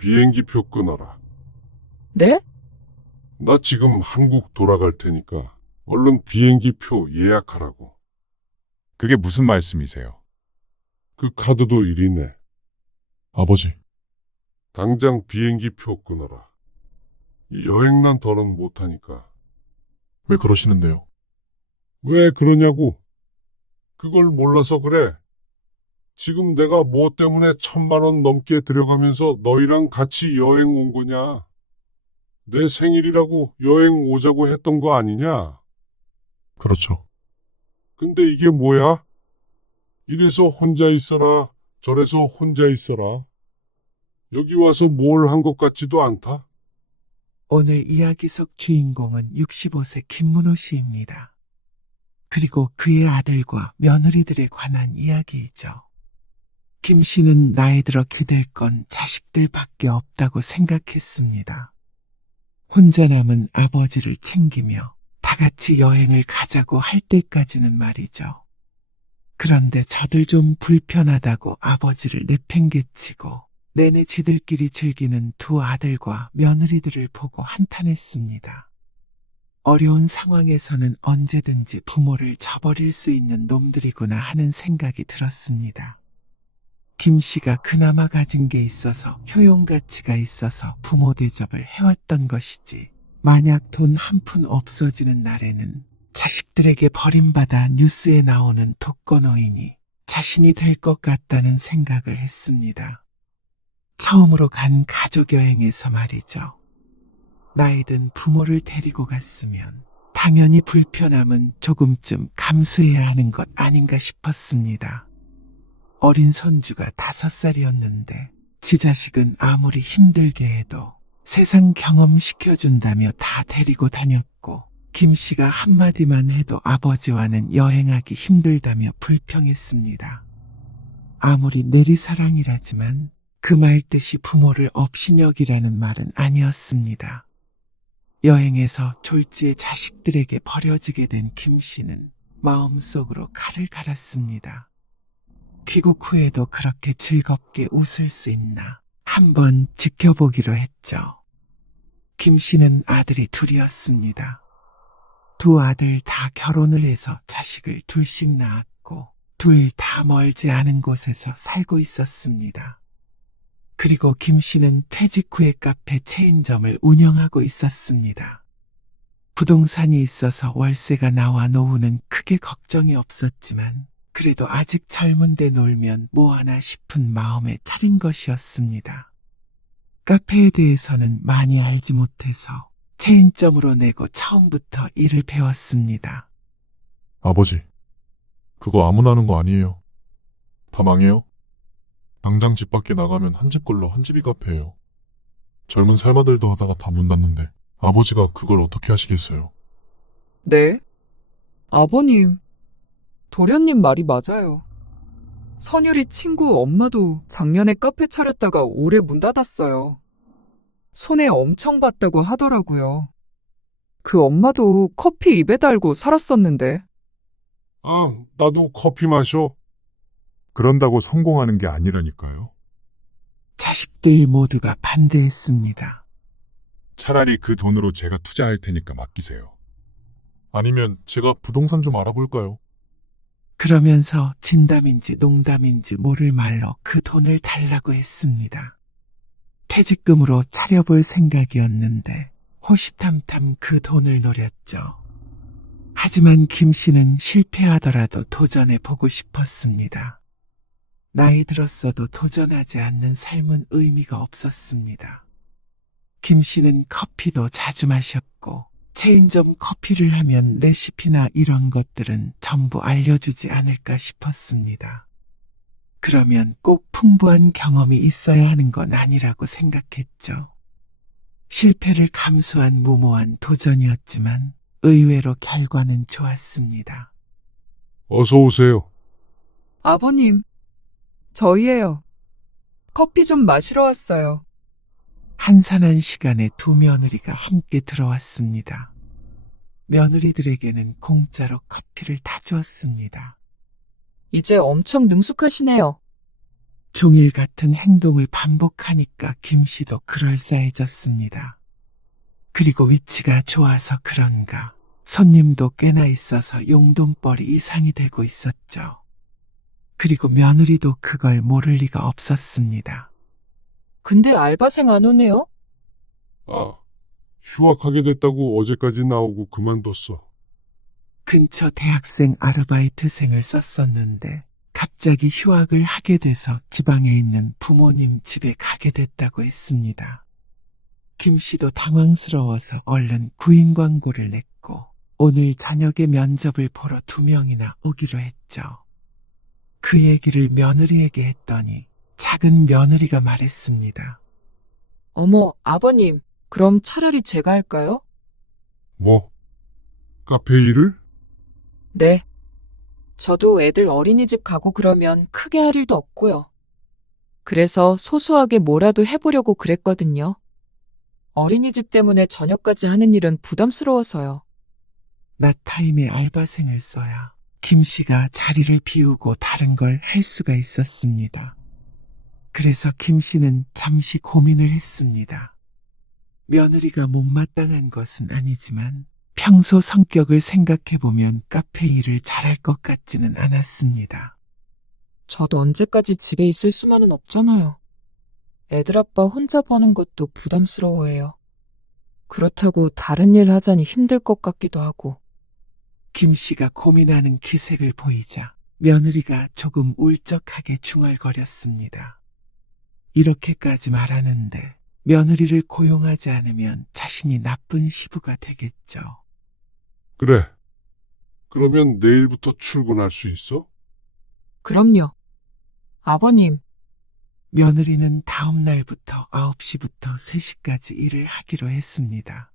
비행기표 끊어라. 네? 나 지금 한국 돌아갈 테니까 얼른 비행기표 예약하라고. 그게 무슨 말씀이세요? 그 카드도 일이네. 아버지, 당장 비행기표 끊어라. 이 여행난 더는 못하니까. 왜 그러시는데요? 왜 그러냐고. 그걸 몰라서 그래. 지금 내가 뭐 때문에 1,000만 원 넘게 들여가면서 너희랑 같이 여행 온 거냐? 내 생일이라고 여행 오자고 했던 거 아니냐? 그렇죠. 근데 이게 뭐야? 이래서 혼자 있어라, 저래서 혼자 있어라. 여기 와서 뭘 한 것 같지도 않다. 오늘 이야기 속 주인공은 65세 김문호 씨입니다. 그리고 그의 아들과 며느리들에 관한 이야기이죠. 김 씨는 나이 들어 기댈 건 자식들밖에 없다고 생각했습니다. 혼자 남은 아버지를 챙기며 다 같이 여행을 가자고 할 때까지는 말이죠. 그런데 저들 좀 불편하다고 아버지를 내팽개치고 내내 지들끼리 즐기는 두 아들과 며느리들을 보고 한탄했습니다. 어려운 상황에서는 언제든지 부모를 저버릴 수 있는 놈들이구나 하는 생각이 들었습니다. 김 씨가 그나마 가진 게 있어서 효용가치가 있어서 부모 대접을 해왔던 것이지, 만약 돈 한 푼 없어지는 날에는 자식들에게 버림받아 뉴스에 나오는 독거노인이 자신이 될 것 같다는 생각을 했습니다. 처음으로 간 가족여행에서 말이죠. 나이든 부모를 데리고 갔으면 당연히 불편함은 조금쯤 감수해야 하는 것 아닌가 싶었습니다. 어린 손주가 5살이었는데 지 자식은 아무리 힘들게 해도 세상 경험시켜준다며 다 데리고 다녔고, 김 씨가 한마디만 해도 아버지와는 여행하기 힘들다며 불평했습니다. 아무리 내리사랑이라지만 그 말 뜻이 부모를 업신여기라는 말은 아니었습니다. 여행에서 졸지에 자식들에게 버려지게 된 김 씨는 마음속으로 칼을 갈았습니다. 귀국 후에도 그렇게 즐겁게 웃을 수 있나 한번 지켜보기로 했죠. 김 씨는 아들이 둘이었습니다. 두 아들 다 결혼을 해서 자식을 둘씩 낳았고 둘 다 멀지 않은 곳에서 살고 있었습니다. 그리고 김 씨는 퇴직 후에 카페 체인점을 운영하고 있었습니다. 부동산이 있어서 월세가 나와 노후는 크게 걱정이 없었지만 그래도 아직 젊은데 놀면 뭐하나 싶은 마음에 차린 것이었습니다. 카페에 대해서는 많이 알지 못해서 체인점으로 내고 처음부터 일을 배웠습니다. 아버지, 그거 아무나 하는 거 아니에요. 다 망해요. 당장 집 밖에 나가면 한 집 걸로 한 집이 카페예요. 젊은 살마들도 하다가 다 문 닫는데 아버지가 그걸 어떻게 하시겠어요? 네? 아버님, 도련님 말이 맞아요. 선율이 친구 엄마도 작년에 카페 차렸다가 올해 문 닫았어요. 손해 엄청 봤다고 하더라고요. 그 엄마도 커피 입에 달고 살았었는데. 아, 나도 커피 마셔. 그런다고 성공하는 게 아니라니까요. 자식들 모두가 반대했습니다. 차라리 그 돈으로 제가 투자할 테니까 맡기세요. 아니면 제가 부동산 좀 알아볼까요? 그러면서 진담인지 농담인지 모를 말로 그 돈을 달라고 했습니다. 퇴직금으로 차려볼 생각이었는데 호시탐탐 그 돈을 노렸죠. 하지만 김 씨는 실패하더라도 도전해보고 싶었습니다. 나이 들었어도 도전하지 않는 삶은 의미가 없었습니다. 김 씨는 커피도 자주 마셨고 체인점 커피를 하면 레시피나 이런 것들은 전부 알려주지 않을까 싶었습니다. 그러면 꼭 풍부한 경험이 있어야 하는 건 아니라고 생각했죠. 실패를 감수한 무모한 도전이었지만 의외로 결과는 좋았습니다. 어서 오세요. 아버님, 저희예요. 커피 좀 마시러 왔어요. 한산한 시간에 두 며느리가 함께 들어왔습니다. 며느리들에게는 공짜로 커피를 다 주었습니다. 이제 엄청 능숙하시네요. 종일 같은 행동을 반복하니까 김 씨도 그럴싸해졌습니다. 그리고 위치가 좋아서 그런가 손님도 꽤나 있어서 용돈벌이 이상이 되고 있었죠. 그리고 며느리도 그걸 모를 리가 없었습니다. 근데 알바생 안 오네요? 아, 휴학하게 됐다고 어제까지 나오고 그만뒀어. 근처 대학생 아르바이트생을 썼었는데 갑자기 휴학을 하게 돼서 지방에 있는 부모님 집에 가게 됐다고 했습니다. 김 씨도 당황스러워서 얼른 구인 광고를 냈고 오늘 저녁에 면접을 보러 2명이나 오기로 했죠. 그 얘기를 며느리에게 했더니 작은 며느리가 말했습니다. 어머, 아버님, 그럼 차라리 제가 할까요? 뭐? 카페 일을? 네. 저도 애들 어린이집 가고 그러면 크게 할 일도 없고요. 그래서 소소하게 뭐라도 해보려고 그랬거든요. 어린이집 때문에 저녁까지 하는 일은 부담스러워서요. 낮타임에 알바생을 써야 김 씨가 자리를 비우고 다른 걸 할 수가 있었습니다. 그래서 김 씨는 잠시 고민을 했습니다. 며느리가 못마땅한 것은 아니지만 평소 성격을 생각해보면 카페 일을 잘할 것 같지는 않았습니다. 저도 언제까지 집에 있을 수만은 없잖아요. 애들 아빠 혼자 버는 것도 부담스러워해요. 그렇다고 다른 일 하자니 힘들 것 같기도 하고. 김 씨가 고민하는 기색을 보이자 며느리가 조금 울적하게 중얼거렸습니다. 이렇게까지 말하는데 며느리를 고용하지 않으면 자신이 나쁜 시부가 되겠죠. 그래. 그러면 내일부터 출근할 수 있어? 그럼요. 아버님, 며느리는 다음 날부터 9시부터 3시까지 일을 하기로 했습니다.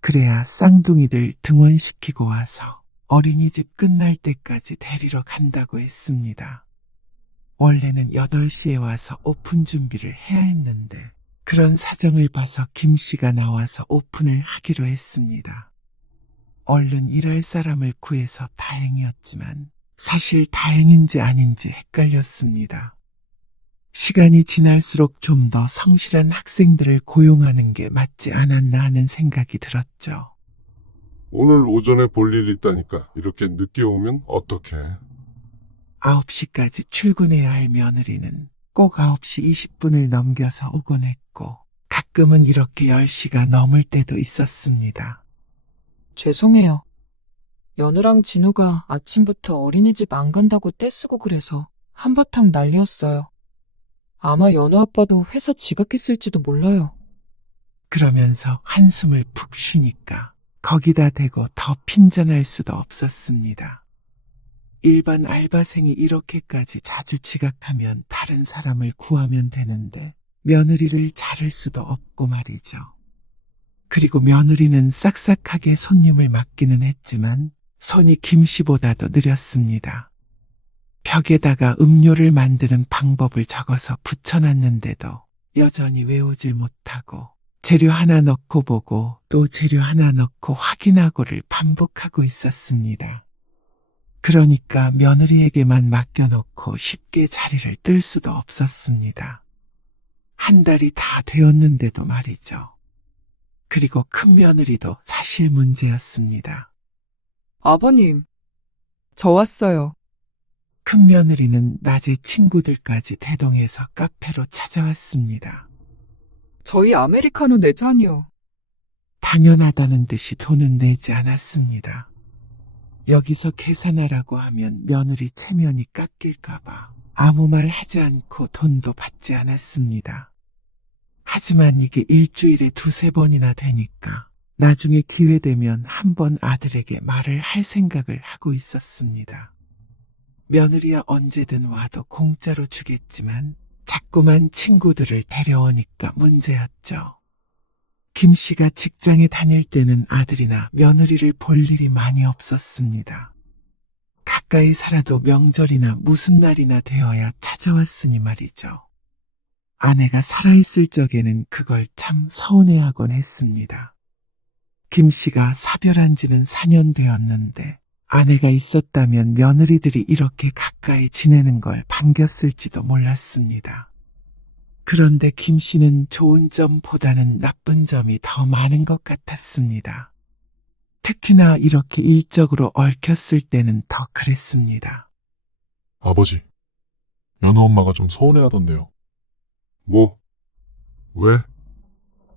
그래야 쌍둥이를 등원시키고 와서 어린이집 끝날 때까지 데리러 간다고 했습니다. 원래는 8시에 와서 오픈 준비를 해야 했는데 그런 사정을 봐서 김 씨가 나와서 오픈을 하기로 했습니다. 얼른 일할 사람을 구해서 다행이었지만 사실 다행인지 아닌지 헷갈렸습니다. 시간이 지날수록 좀 더 성실한 학생들을 고용하는 게 맞지 않았나 하는 생각이 들었죠. 오늘 오전에 볼 일 있다니까 이렇게 늦게 오면 어떡해? 9시까지 출근해야 할 며느리는 꼭 9시 20분을 넘겨서 오곤 했고 가끔은 이렇게 10시가 넘을 때도 있었습니다. 죄송해요. 연우랑 진우가 아침부터 어린이집 안 간다고 떼쓰고 그래서 한바탕 난리였어요. 아마 연우 아빠도 회사 지각했을지도 몰라요. 그러면서 한숨을 푹 쉬니까 거기다 대고 더 핀잔할 수도 없었습니다. 일반 알바생이 이렇게까지 자주 지각하면 다른 사람을 구하면 되는데 며느리를 자를 수도 없고 말이죠. 그리고 며느리는 싹싹하게 손님을 맡기는 했지만 손이 김 씨보다도 느렸습니다. 벽에다가 음료를 만드는 방법을 적어서 붙여놨는데도 여전히 외우질 못하고 재료 하나 넣고 보고 또 재료 하나 넣고 확인하고를 반복하고 있었습니다. 그러니까 며느리에게만 맡겨놓고 쉽게 자리를 뜰 수도 없었습니다. 한 달이 다 되었는데도 말이죠. 그리고 큰 며느리도 사실 문제였습니다. 아버님, 저 왔어요. 큰 며느리는 낮에 친구들까지 대동해서 카페로 찾아왔습니다. 저희 아메리카노 4잔이요. 당연하다는 듯이 돈은 내지 않았습니다. 여기서 계산하라고 하면 며느리 체면이 깎일까봐 아무 말 하지 않고 돈도 받지 않았습니다. 하지만 이게 일주일에 2-3번이나 되니까 나중에 기회되면 한번 아들에게 말을 할 생각을 하고 있었습니다. 며느리야 언제든 와도 공짜로 주겠지만 자꾸만 친구들을 데려오니까 문제였죠. 김 씨가 직장에 다닐 때는 아들이나 며느리를 볼 일이 많이 없었습니다. 가까이 살아도 명절이나 무슨 날이나 되어야 찾아왔으니 말이죠. 아내가 살아있을 적에는 그걸 참 서운해하곤 했습니다. 김 씨가 사별한 지는 4년 되었는데 아내가 있었다면 며느리들이 이렇게 가까이 지내는 걸 반겼을지도 몰랐습니다. 그런데 김 씨는 좋은 점보다는 나쁜 점이 더 많은 것 같았습니다. 특히나 이렇게 일적으로 얽혔을 때는 더 그랬습니다. 아버지, 연우 엄마가 좀 서운해하던데요. 뭐? 왜?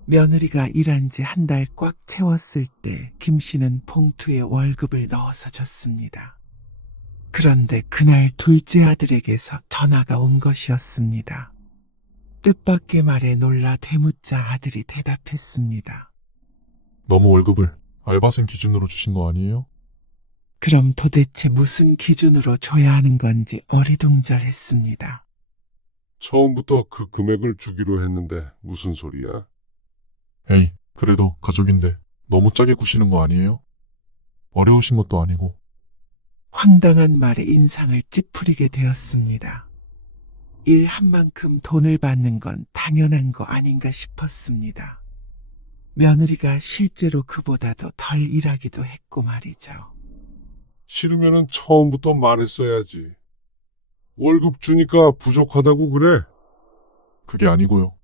며느리가 일한 지 한 달 꽉 채웠을 때 김 씨는 봉투에 월급을 넣어서 줬습니다. 그런데 그날 둘째 아들에게서 전화가 온 것이었습니다. 뜻밖의 말에 놀라 대묻자 아들이 대답했습니다. 너무 월급을 알바생 기준으로 주신 거 아니에요? 그럼 도대체 무슨 기준으로 줘야 하는 건지 어리둥절했습니다. 처음부터 그 금액을 주기로 했는데 무슨 소리야? 에이, 그래도 가족인데 너무 짜게 구시는 거 아니에요? 어려우신 것도 아니고. 황당한 말에 인상을 찌푸리게 되었습니다. 일한 만큼 돈을 받는 건 당연한 거 아닌가 싶었습니다. 며느리가 실제로 그보다도 덜 일하기도 했고 말이죠. 싫으면은 처음부터 말했어야지. 월급 주니까 부족하다고 그래. 그게 아니고요.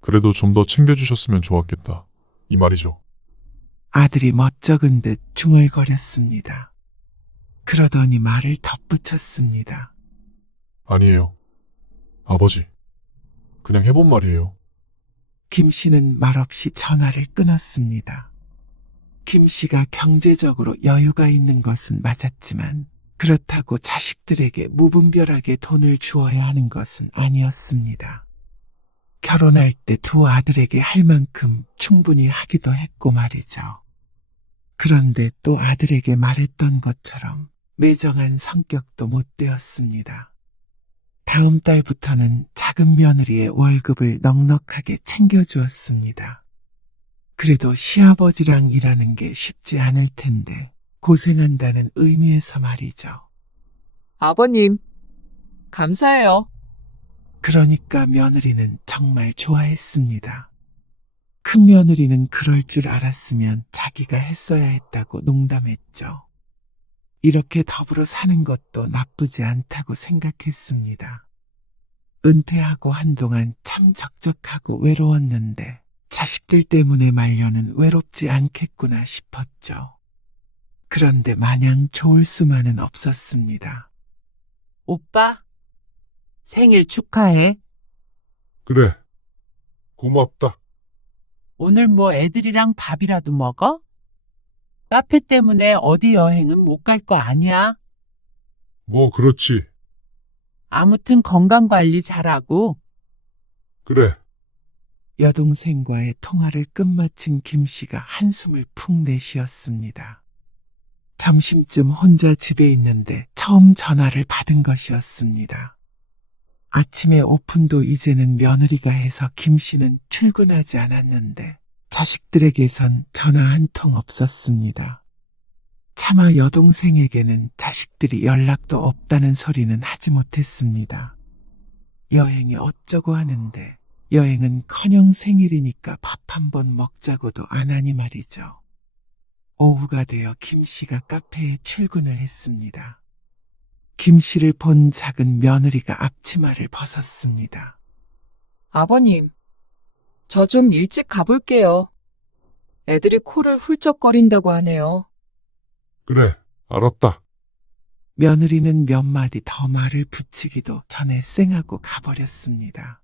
그래도 좀 더 챙겨주셨으면 좋았겠다. 이 말이죠. 아들이 멋쩍은 듯 중얼거렸습니다. 그러더니 말을 덧붙였습니다. 아니에요. 아버지, 그냥 해본 말이에요. 김 씨는 말없이 전화를 끊었습니다. 김 씨가 경제적으로 여유가 있는 것은 맞았지만 그렇다고 자식들에게 무분별하게 돈을 주어야 하는 것은 아니었습니다. 결혼할 때 두 아들에게 할 만큼 충분히 하기도 했고 말이죠. 그런데 또 아들에게 말했던 것처럼 매정한 성격도 못 되었습니다. 다음 달부터는 작은 며느리의 월급을 넉넉하게 챙겨주었습니다. 그래도 시아버지랑 일하는 게 쉽지 않을 텐데 고생한다는 의미에서 말이죠. 아버님, 감사해요. 그러니까 며느리는 정말 좋아했습니다. 큰 며느리는 그럴 줄 알았으면 자기가 했어야 했다고 농담했죠. 이렇게 더불어 사는 것도 나쁘지 않다고 생각했습니다. 은퇴하고 한동안 참 적적하고 외로웠는데 자식들 때문에 말려는 외롭지 않겠구나 싶었죠. 그런데 마냥 좋을 수만은 없었습니다. 오빠, 생일 축하해. 그래. 고맙다. 오늘 뭐 애들이랑 밥이라도 먹어? 카페 때문에 어디 여행은 못 갈 거 아니야? 뭐 그렇지. 아무튼 건강 관리 잘하고. 그래. 여동생과의 통화를 끝마친 김 씨가 한숨을 푹 내쉬었습니다. 점심쯤 혼자 집에 있는데 처음 전화를 받은 것이었습니다. 아침에 오픈도 이제는 며느리가 해서 김 씨는 출근하지 않았는데 자식들에게선 전화 한 통 없었습니다. 차마 여동생에게는 자식들이 연락도 없다는 소리는 하지 못했습니다. 여행이 어쩌고 하는데 여행은커녕 생일이니까 밥 한 번 먹자고도 안 하니 말이죠. 오후가 되어 김 씨가 카페에 출근을 했습니다. 김 씨를 본 작은 며느리가 앞치마를 벗었습니다. 아버님, 저 좀 일찍 가볼게요. 애들이 코를 훌쩍거린다고 하네요. 그래. 알았다. 며느리는 몇 마디 더 말을 붙이기도 전에 쌩하고 가버렸습니다.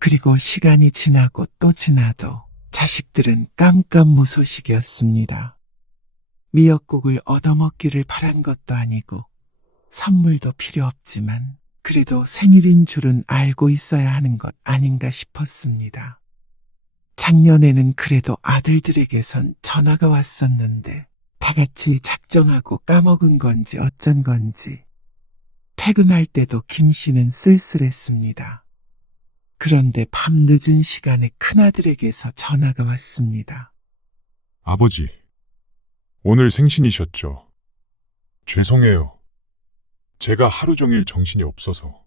그리고 시간이 지나고 또 지나도 자식들은 깜깜무소식이었습니다. 미역국을 얻어먹기를 바란 것도 아니고 선물도 필요 없지만 그래도 생일인 줄은 알고 있어야 하는 것 아닌가 싶었습니다. 작년에는 그래도 아들들에게선 전화가 왔었는데 다 같이 작정하고 까먹은 건지 어쩐 건지 퇴근할 때도 김 씨는 쓸쓸했습니다. 그런데 밤늦은 시간에 큰아들에게서 전화가 왔습니다. 아버지, 오늘 생신이셨죠? 죄송해요. 제가 하루 종일 정신이 없어서.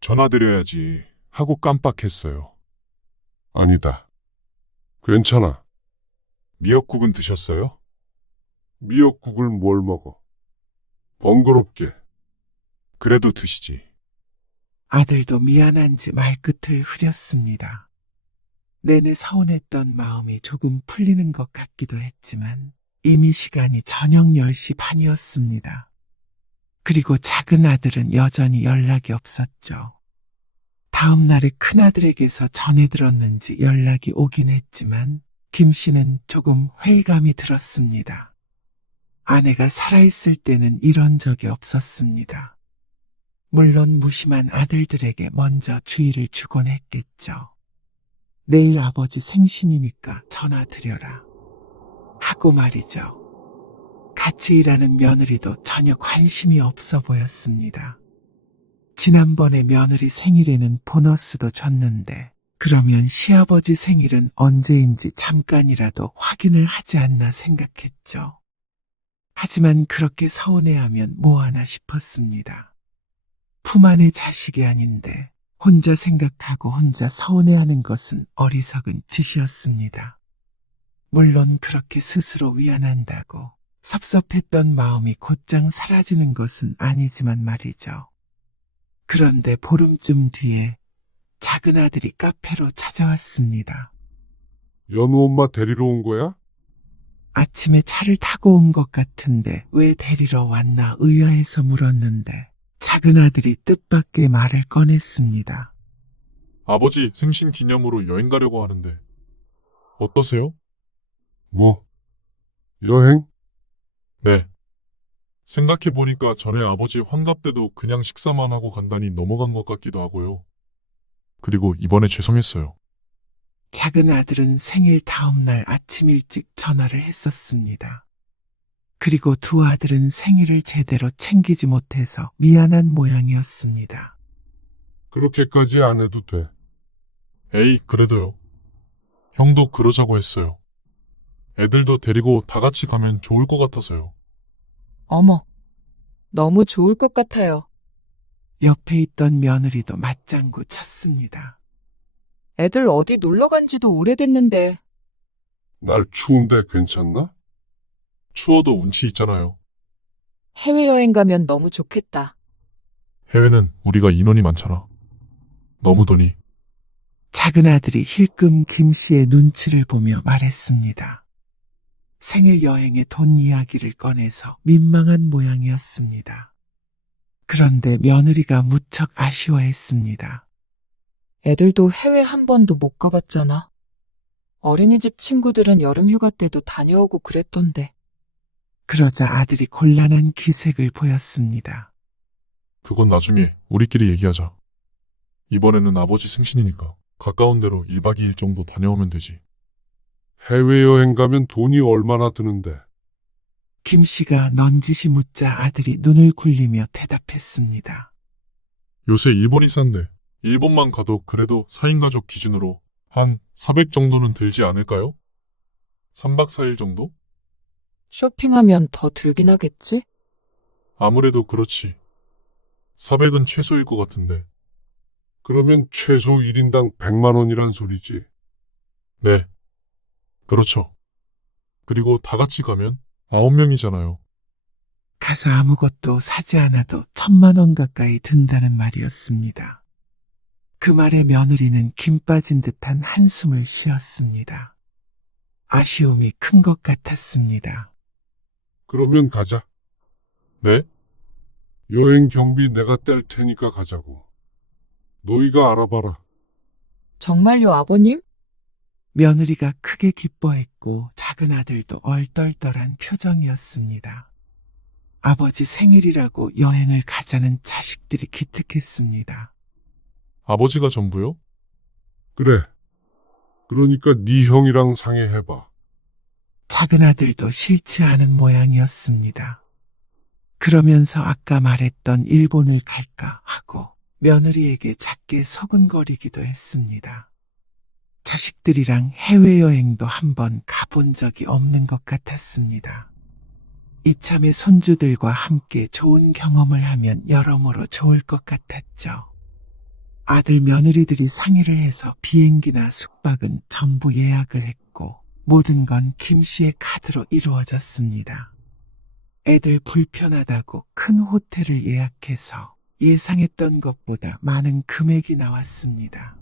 전화드려야지 하고 깜빡했어요. 아니다. 괜찮아. 미역국은 드셨어요? 미역국을 뭘 먹어? 번거롭게. 그래도 드시지. 아들도 미안한지 말끝을 흐렸습니다. 내내 서운했던 마음이 조금 풀리는 것 같기도 했지만 이미 시간이 저녁 10시 반이었습니다. 그리고 작은 아들은 여전히 연락이 없었죠. 다음 날에 큰아들에게서 전해 들었는지 연락이 오긴 했지만 김 씨는 조금 회의감이 들었습니다. 아내가 살아있을 때는 이런 적이 없었습니다. 물론 무심한 아들들에게 먼저 주의를 주곤 했겠죠. 내일 아버지 생신이니까 전화 드려라. 하고 말이죠. 같이 일하는 며느리도 전혀 관심이 없어 보였습니다. 지난번에 며느리 생일에는 보너스도 줬는데 그러면 시아버지 생일은 언제인지 잠깐이라도 확인을 하지 않나 생각했죠. 하지만 그렇게 서운해하면 뭐하나 싶었습니다. 품 안의 자식이 아닌데 혼자 생각하고 혼자 서운해하는 것은 어리석은 짓이었습니다. 물론 그렇게 스스로 위안한다고 섭섭했던 마음이 곧장 사라지는 것은 아니지만 말이죠. 그런데 보름쯤 뒤에 작은 아들이 카페로 찾아왔습니다. 연우 엄마 데리러 온 거야? 아침에 차를 타고 온 것 같은데 왜 데리러 왔나 의아해서 물었는데 작은 아들이 뜻밖의 말을 꺼냈습니다. 아버지 생신 기념으로 여행 가려고 하는데 어떠세요? 뭐? 여행? 네. 생각해보니까 전에 아버지 환갑 때도 그냥 식사만 하고 간다니 넘어간 것 같기도 하고요. 그리고 이번에 죄송했어요. 작은 아들은 생일 다음 날 아침 일찍 전화를 했었습니다. 그리고 두 아들은 생일을 제대로 챙기지 못해서 미안한 모양이었습니다. 그렇게까지 안 해도 돼. 에이, 그래도요. 형도 그러자고 했어요. 애들도 데리고 다 같이 가면 좋을 것 같아서요. 어머, 너무 좋을 것 같아요. 옆에 있던 며느리도 맞장구 쳤습니다. 애들 어디 놀러 간 지도 오래됐는데 날 추운데 괜찮나? 추워도 운치 있잖아요. 해외여행 가면 너무 좋겠다. 해외는 우리가 인원이 많잖아. 너무 돈이. 작은 아들이 힐끔 김 씨의 눈치를 보며 말했습니다. 생일 여행의 돈 이야기를 꺼내서 민망한 모양이었습니다. 그런데 며느리가 무척 아쉬워했습니다. 애들도 해외 한 번도 못 가봤잖아. 어린이집 친구들은 여름휴가 때도 다녀오고 그랬던데. 그러자 아들이 곤란한 기색을 보였습니다. 그건 나중에 우리끼리 얘기하자. 이번에는 아버지 생신이니까 가까운 데로 1박 2일 정도 다녀오면 되지. 해외여행 가면 돈이 얼마나 드는데? 김 씨가 넌지시 묻자 아들이 눈을 굴리며 대답했습니다. 요새 일본이 싼데 일본만 가도 그래도 4인 가족 기준으로 한 400 정도는 들지 않을까요? 3박 4일 정도? 쇼핑하면 더 들긴 하겠지? 아무래도 그렇지. 400은 최소일 것 같은데. 그러면 최소 1인당 100만 원이란 소리지. 네. 그렇죠. 그리고 다 같이 가면 9명이잖아요. 가서 아무것도 사지 않아도 1,000만 원 가까이 든다는 말이었습니다. 그 말에 며느리는 김 빠진 듯한 한숨을 쉬었습니다. 아쉬움이 큰 것 같았습니다. 그러면 가자. 네? 여행 경비 내가 뗄 테니까 가자고. 너희가 알아봐라. 정말요, 아버님? 며느리가 크게 기뻐했고 작은 아들도 얼떨떨한 표정이었습니다. 아버지 생일이라고 여행을 가자는 자식들이 기특했습니다. 아버지가 전부요? 그래. 그러니까 네 형이랑 상의해봐. 작은 아들도 싫지 않은 모양이었습니다. 그러면서 아까 말했던 일본을 갈까 하고 며느리에게 작게 서근거리기도 했습니다. 자식들이랑 해외여행도 한번 가본 적이 없는 것 같았습니다. 이참에 손주들과 함께 좋은 경험을 하면 여러모로 좋을 것 같았죠. 아들 며느리들이 상의를 해서 비행기나 숙박은 전부 예약을 했고 모든 건 김 씨의 카드로 이루어졌습니다. 애들 불편하다고 큰 호텔을 예약해서 예상했던 것보다 많은 금액이 나왔습니다.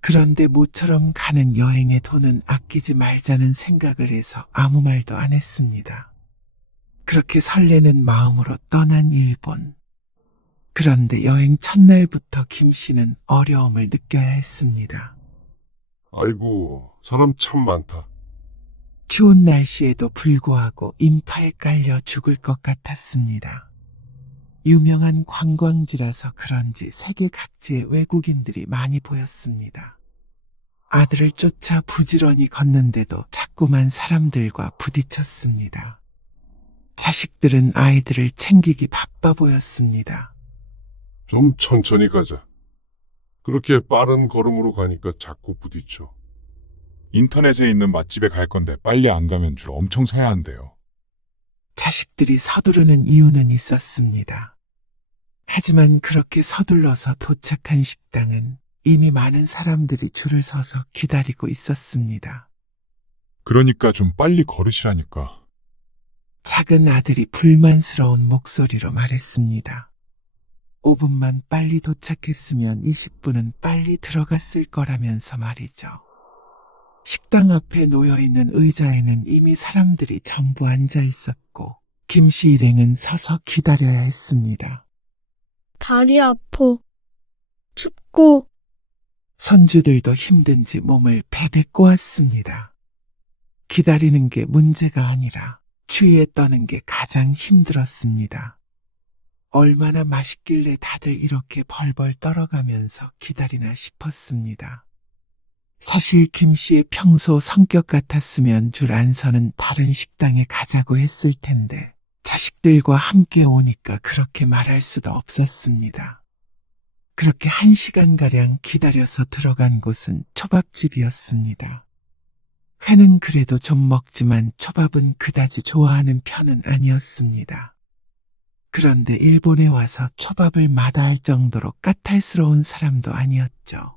그런데 모처럼 가는 여행에 돈은 아끼지 말자는 생각을 해서 아무 말도 안 했습니다. 그렇게 설레는 마음으로 떠난 일본. 그런데 여행 첫날부터 김 씨는 어려움을 느껴야 했습니다. 아이고, 사람 참 많다. 추운 날씨에도 불구하고 인파에 깔려 죽을 것 같았습니다. 유명한 관광지라서 그런지 세계 각지의 외국인들이 많이 보였습니다. 아들을 쫓아 부지런히 걷는데도 자꾸만 사람들과 부딪혔습니다. 자식들은 아이들을 챙기기 바빠 보였습니다. 좀 천천히 가자. 그렇게 빠른 걸음으로 가니까 자꾸 부딪혀. 인터넷에 있는 맛집에 갈 건데 빨리 안 가면 줄 엄청 서야 한대요. 자식들이 서두르는 이유는 있었습니다. 하지만 그렇게 서둘러서 도착한 식당은 이미 많은 사람들이 줄을 서서 기다리고 있었습니다. 그러니까 좀 빨리 걸으시라니까. 작은 아들이 불만스러운 목소리로 말했습니다. 5분만 빨리 도착했으면 20분은 빨리 들어갔을 거라면서 말이죠. 식당 앞에 놓여있는 의자에는 이미 사람들이 전부 앉아 있었고 김 씨 일행은 서서 기다려야 했습니다. 다리 아파. 춥고. 손주들도 힘든지 몸을 베베 꼬았습니다. 기다리는 게 문제가 아니라 추위에 떠는 게 가장 힘들었습니다. 얼마나 맛있길래 다들 이렇게 벌벌 떨어가면서 기다리나 싶었습니다. 사실 김 씨의 평소 성격 같았으면 줄 안 서는 다른 식당에 가자고 했을 텐데 자식들과 함께 오니까 그렇게 말할 수도 없었습니다. 그렇게 1시간가량 기다려서 들어간 곳은 초밥집이었습니다. 회는 그래도 좀 먹지만 초밥은 그다지 좋아하는 편은 아니었습니다. 그런데 일본에 와서 초밥을 마다할 정도로 까탈스러운 사람도 아니었죠.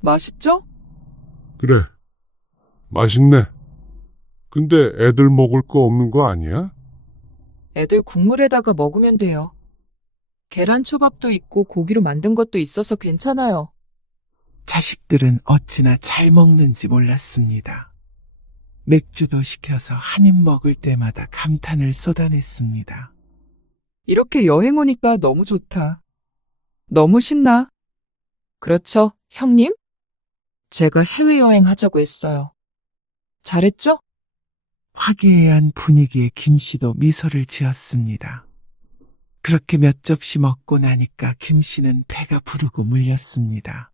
맛있죠? 그래, 맛있네. 근데 애들 먹을 거 없는 거 아니야? 애들 국물에다가 먹으면 돼요. 계란 초밥도 있고 고기로 만든 것도 있어서 괜찮아요. 자식들은 어찌나 잘 먹는지 몰랐습니다. 맥주도 시켜서 한 입 먹을 때마다 감탄을 쏟아냈습니다. 이렇게 여행 오니까 너무 좋다. 너무 신나. 그렇죠, 형님? 제가 해외여행 하자고 했어요. 잘했죠? 화기애애한 분위기에 김 씨도 미소를 지었습니다. 그렇게 몇 접시 먹고 나니까 김 씨는 배가 부르고 물렸습니다.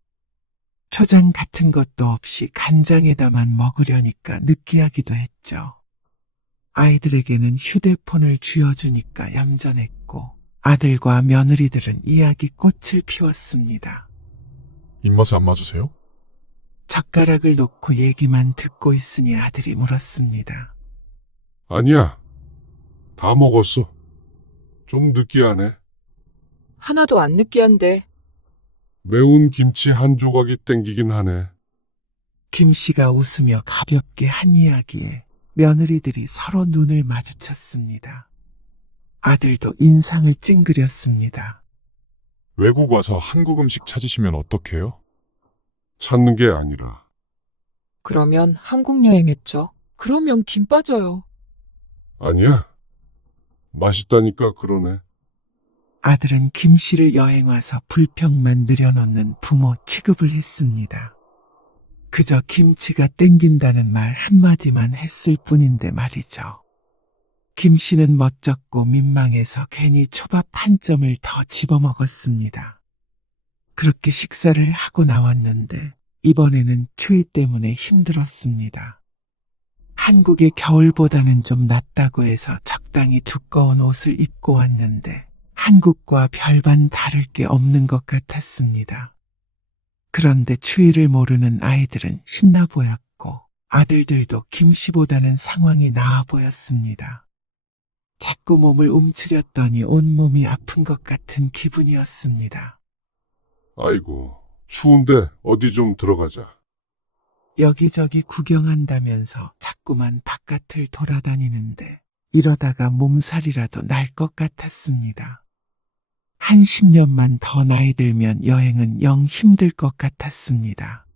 초장 같은 것도 없이 간장에다만 먹으려니까 느끼하기도 했죠. 아이들에게는 휴대폰을 쥐어주니까 얌전했고 아들과 며느리들은 이야기꽃을 피웠습니다. 입맛에 안 맞으세요? 젓가락을 놓고 얘기만 듣고 있으니 아들이 물었습니다. 아니야. 다 먹었어. 좀 느끼하네. 하나도 안 느끼한데. 매운 김치 한 조각이 땡기긴 하네. 김 씨가 웃으며 가볍게 한 이야기에 며느리들이 서로 눈을 마주쳤습니다. 아들도 인상을 찡그렸습니다. 외국 와서 한국 음식 찾으시면 어떡해요? 찾는 게 아니라. 그러면 한국 여행했죠. 그러면 김 빠져요. 아니야. 맛있다니까 그러네. 아들은 김 씨를 여행 와서 불평만 늘여놓는 부모 취급을 했습니다. 그저 김치가 땡긴다는 말 한마디만 했을 뿐인데 말이죠. 김 씨는 멋졌고 민망해서 괜히 초밥 한 점을 더 집어먹었습니다. 그렇게 식사를 하고 나왔는데 이번에는 추위 때문에 힘들었습니다. 한국의 겨울보다는 좀 낫다고 해서 적당히 두꺼운 옷을 입고 왔는데 한국과 별반 다를 게 없는 것 같았습니다. 그런데 추위를 모르는 아이들은 신나 보였고 아들들도 김 씨보다는 상황이 나아 보였습니다. 자꾸 몸을 움츠렸더니 온몸이 아픈 것 같은 기분이었습니다. 아이고, 추운데 어디 좀 들어가자. 여기저기 구경한다면서 자꾸만 바깥을 돌아다니는데 이러다가 몸살이라도 날 것 같았습니다. 한 10년만 더 나이 들면 여행은 영 힘들 것 같았습니다.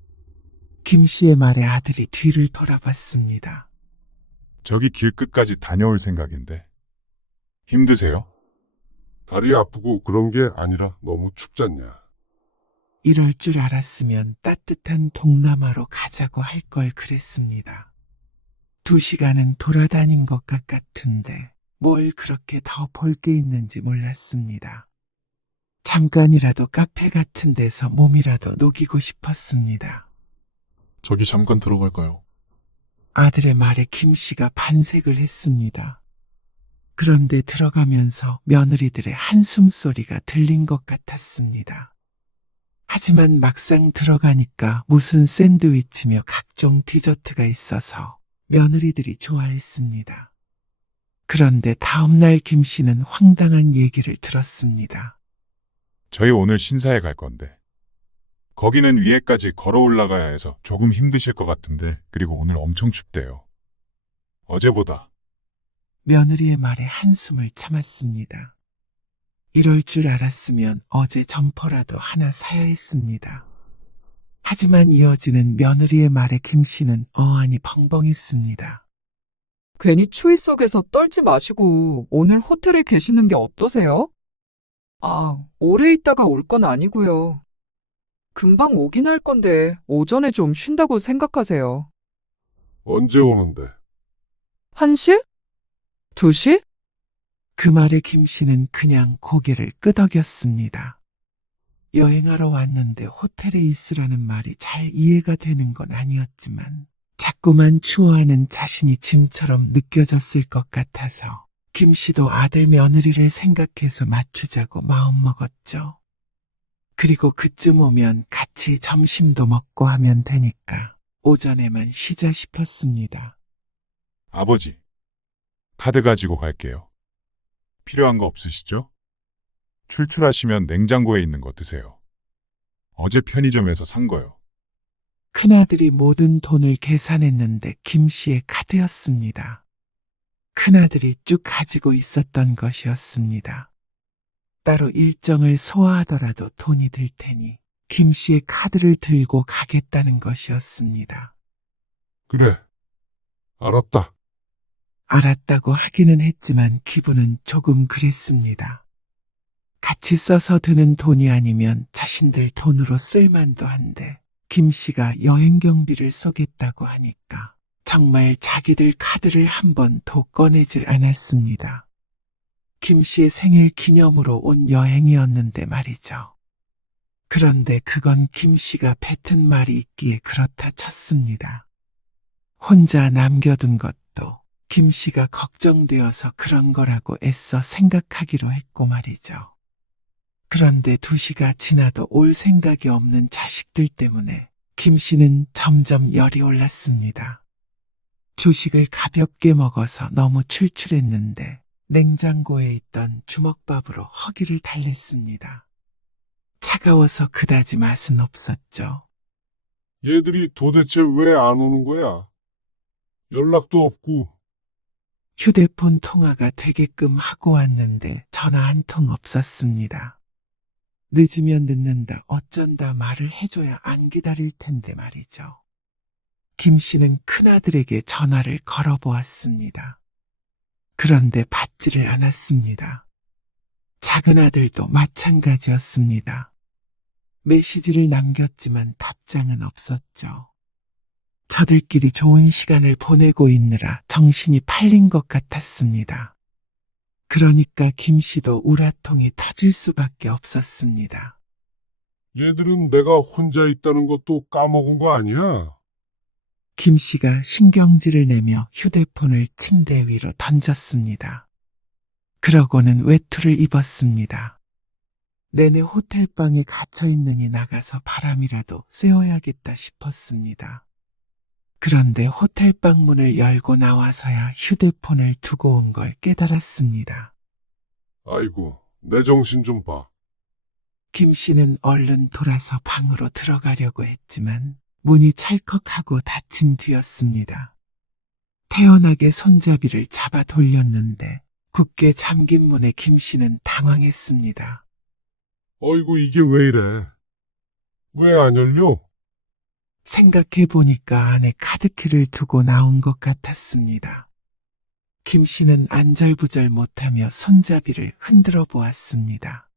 김 씨의 말에 아들이 뒤를 돌아봤습니다. 저기 길 끝까지 다녀올 생각인데. 힘드세요? 다리 아프고 그런 게 아니라 너무 춥잖냐. 이럴 줄 알았으면 따뜻한 동남아로 가자고 할 걸 그랬습니다. 2시간은 돌아다닌 것 같은데 뭘 그렇게 더 볼 게 있는지 몰랐습니다. 잠깐이라도 카페 같은 데서 몸이라도 녹이고 싶었습니다. 저기 잠깐 들어갈까요? 아들의 말에 김 씨가 반색을 했습니다. 그런데 들어가면서 며느리들의 한숨 소리가 들린 것 같았습니다. 하지만 막상 들어가니까 무슨 샌드위치며 각종 디저트가 있어서 며느리들이 좋아했습니다. 그런데 다음날 김 씨는 황당한 얘기를 들었습니다. 저희 오늘 신사에 갈 건데. 거기는 위에까지 걸어 올라가야 해서 조금 힘드실 것 같은데, 그리고 오늘 엄청 춥대요. 어제보다. 며느리의 말에 한숨을 참았습니다. 이럴 줄 알았으면 어제 점퍼라도 하나 사야 했습니다. 하지만 이어지는 며느리의 말에 김 씨는 어안이 벙벙했습니다. 괜히 추위 속에서 떨지 마시고 오늘 호텔에 계시는 게 어떠세요? 아, 오래 있다가 올 건 아니고요. 금방 오긴 할 건데 오전에 좀 쉰다고 생각하세요. 언제 오는데? 1시? 2시? 그 말에 김 씨는 그냥 고개를 끄덕였습니다. 여행하러 왔는데 호텔에 있으라는 말이 잘 이해가 되는 건 아니었지만 자꾸만 추워하는 자신이 짐처럼 느껴졌을 것 같아서 김 씨도 아들 며느리를 생각해서 맞추자고 마음먹었죠. 그리고 그쯤 오면 같이 점심도 먹고 하면 되니까 오전에만 쉬자 싶었습니다. 아버지, 카드 가지고 갈게요. 필요한 거 없으시죠? 출출하시면 냉장고에 있는 거 드세요. 어제 편의점에서 산 거요. 큰아들이 모든 돈을 계산했는데 김 씨의 카드였습니다. 큰아들이 쭉 가지고 있었던 것이었습니다. 따로 일정을 소화하더라도 돈이 들 테니 김 씨의 카드를 들고 가겠다는 것이었습니다. 그래. 알았다. 알았다고 하기는 했지만 기분은 조금 그랬습니다. 같이 써서 드는 돈이 아니면 자신들 돈으로 쓸만도 한데 김 씨가 여행 경비를 쏘겠다고 하니까 정말 자기들 카드를 한 번도 꺼내질 않았습니다. 김 씨의 생일 기념으로 온 여행이었는데 말이죠. 그런데 그건 김 씨가 뱉은 말이 있기에 그렇다 쳤습니다. 혼자 남겨둔 것도 김 씨가 걱정되어서 그런 거라고 애써 생각하기로 했고 말이죠. 그런데 2시가 지나도 올 생각이 없는 자식들 때문에 김 씨는 점점 열이 올랐습니다. 조식을 가볍게 먹어서 너무 출출했는데 냉장고에 있던 주먹밥으로 허기를 달랬습니다. 차가워서 그다지 맛은 없었죠. 얘들이 도대체 왜 안 오는 거야? 연락도 없고. 휴대폰 통화가 되게끔 하고 왔는데 전화 한 통 없었습니다. 늦으면 늦는다 어쩐다 말을 해줘야 안 기다릴 텐데 말이죠. 김 씨는 큰아들에게 전화를 걸어보았습니다. 그런데 받지를 않았습니다. 작은 아들도 마찬가지였습니다. 메시지를 남겼지만 답장은 없었죠. 저들끼리 좋은 시간을 보내고 있느라 정신이 팔린 것 같았습니다. 그러니까 김 씨도 우라통이 터질 수밖에 없었습니다. 얘들은 내가 혼자 있다는 것도 까먹은 거 아니야? 김 씨가 신경질을 내며 휴대폰을 침대 위로 던졌습니다. 그러고는 외투를 입었습니다. 내내 호텔방에 갇혀있느니 나가서 바람이라도 쐬어야겠다 싶었습니다. 그런데 호텔방 문을 열고 나와서야 휴대폰을 두고 온 걸 깨달았습니다. 아이고, 내 정신 좀 봐. 김 씨는 얼른 돌아서 방으로 들어가려고 했지만 문이 찰컥하고 닫힌 뒤였습니다. 태연하게 손잡이를 잡아 돌렸는데 굳게 잠긴 문에 김 씨는 당황했습니다. 어이구, 이게 왜 이래? 왜 안 열려? 생각해 보니까 안에 카드키를 두고 나온 것 같았습니다. 김 씨는 안절부절 못하며 손잡이를 흔들어 보았습니다.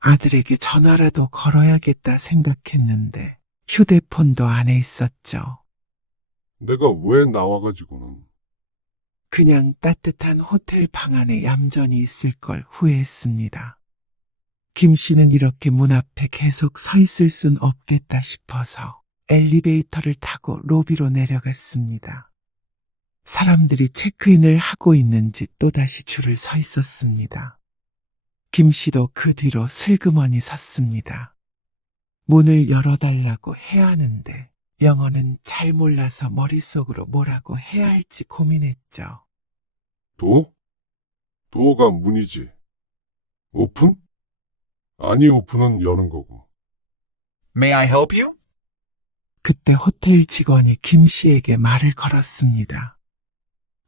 아들에게 전화라도 걸어야겠다 생각했는데 휴대폰도 안에 있었죠. 내가 왜 나와가지고는. 그냥 따뜻한 호텔 방 안에 얌전히 있을 걸 후회했습니다. 김 씨는 이렇게 문 앞에 계속 서 있을 순 없겠다 싶어서 엘리베이터를 타고 로비로 내려갔습니다. 사람들이 체크인을 하고 있는지 또다시 줄을 서 있었습니다. 김 씨도 그 뒤로 슬그머니 섰습니다. 문을 열어달라고 해야 하는데 영어는 잘 몰라서 머릿속으로 뭐라고 해야 할지 고민했죠. 도어가 문이지. 오픈? 아니, 오픈은 여는 거고. May I help you? 그때 호텔 직원이 김 씨에게 말을 걸었습니다.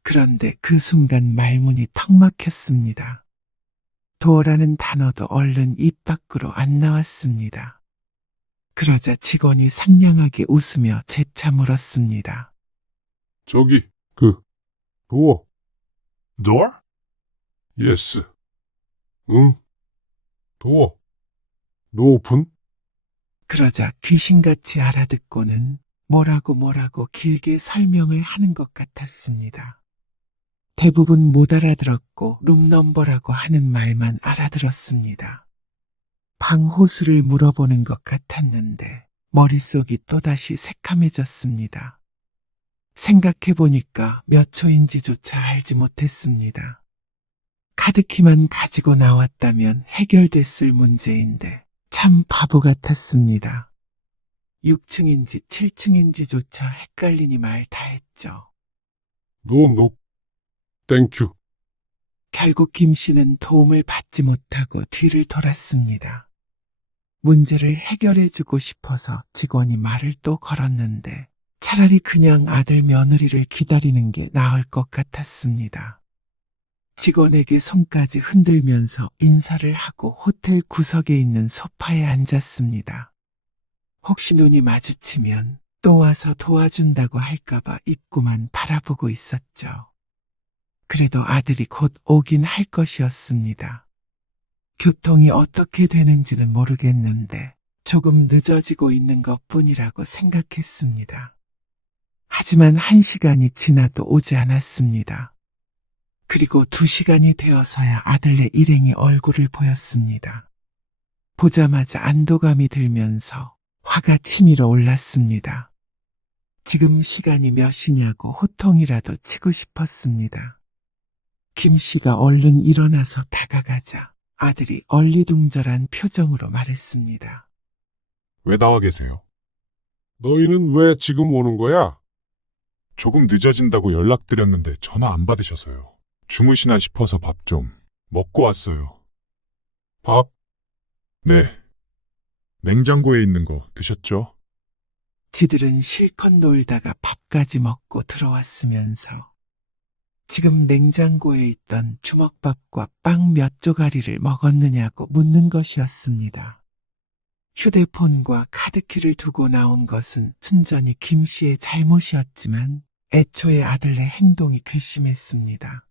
그런데 그 순간 말문이 턱 막혔습니다. 도어라는 단어도 얼른 입 밖으로 안 나왔습니다. 그러자 직원이 상냥하게 웃으며 재차 물었습니다. 저기, 도어. Door? 예스. 응. 도어. 노 오픈? 그러자 귀신같이 알아듣고는 뭐라고 길게 설명을 하는 것 같았습니다. 대부분 못 알아들었고 룸넘버라고 하는 말만 알아들었습니다. 방 호수를 물어보는 것 같았는데 머릿속이 또다시 새카매졌습니다. 생각해보니까 몇 초인지조차 알지 못했습니다. 카드키만 가지고 나왔다면 해결됐을 문제인데 참 바보 같았습니다. 6층인지 7층인지조차 헷갈리니 말 다 했죠. 노. 땡큐. 결국 김 씨는 도움을 받지 못하고 뒤를 돌았습니다. 문제를 해결해주고 싶어서 직원이 말을 또 걸었는데 차라리 그냥 아들 며느리를 기다리는 게 나을 것 같았습니다. 직원에게 손까지 흔들면서 인사를 하고 호텔 구석에 있는 소파에 앉았습니다. 혹시 눈이 마주치면 또 와서 도와준다고 할까봐 입구만 바라보고 있었죠. 그래도 아들이 곧 오긴 할 것이었습니다. 교통이 어떻게 되는지는 모르겠는데 조금 늦어지고 있는 것뿐이라고 생각했습니다. 하지만 1시간이 지나도 오지 않았습니다. 그리고 2시간이 되어서야 아들네 일행이 얼굴을 보였습니다. 보자마자 안도감이 들면서 화가 치밀어 올랐습니다. 지금 시간이 몇이냐고 호통이라도 치고 싶었습니다. 김 씨가 얼른 일어나서 다가가자 아들이 얼리둥절한 표정으로 말했습니다. 왜 나와 계세요? 너희는 왜 지금 오는 거야? 조금 늦어진다고 연락드렸는데 전화 안 받으셔서요. 주무시나 싶어서 밥 좀 먹고 왔어요. 밥? 네. 냉장고에 있는 거 드셨죠? 지들은 실컷 놀다가 밥까지 먹고 들어왔으면서 지금 냉장고에 있던 주먹밥과 빵 몇 조가리를 먹었느냐고 묻는 것이었습니다. 휴대폰과 카드키를 두고 나온 것은 순전히 김 씨의 잘못이었지만 애초에 아들의 행동이 괘씸했습니다.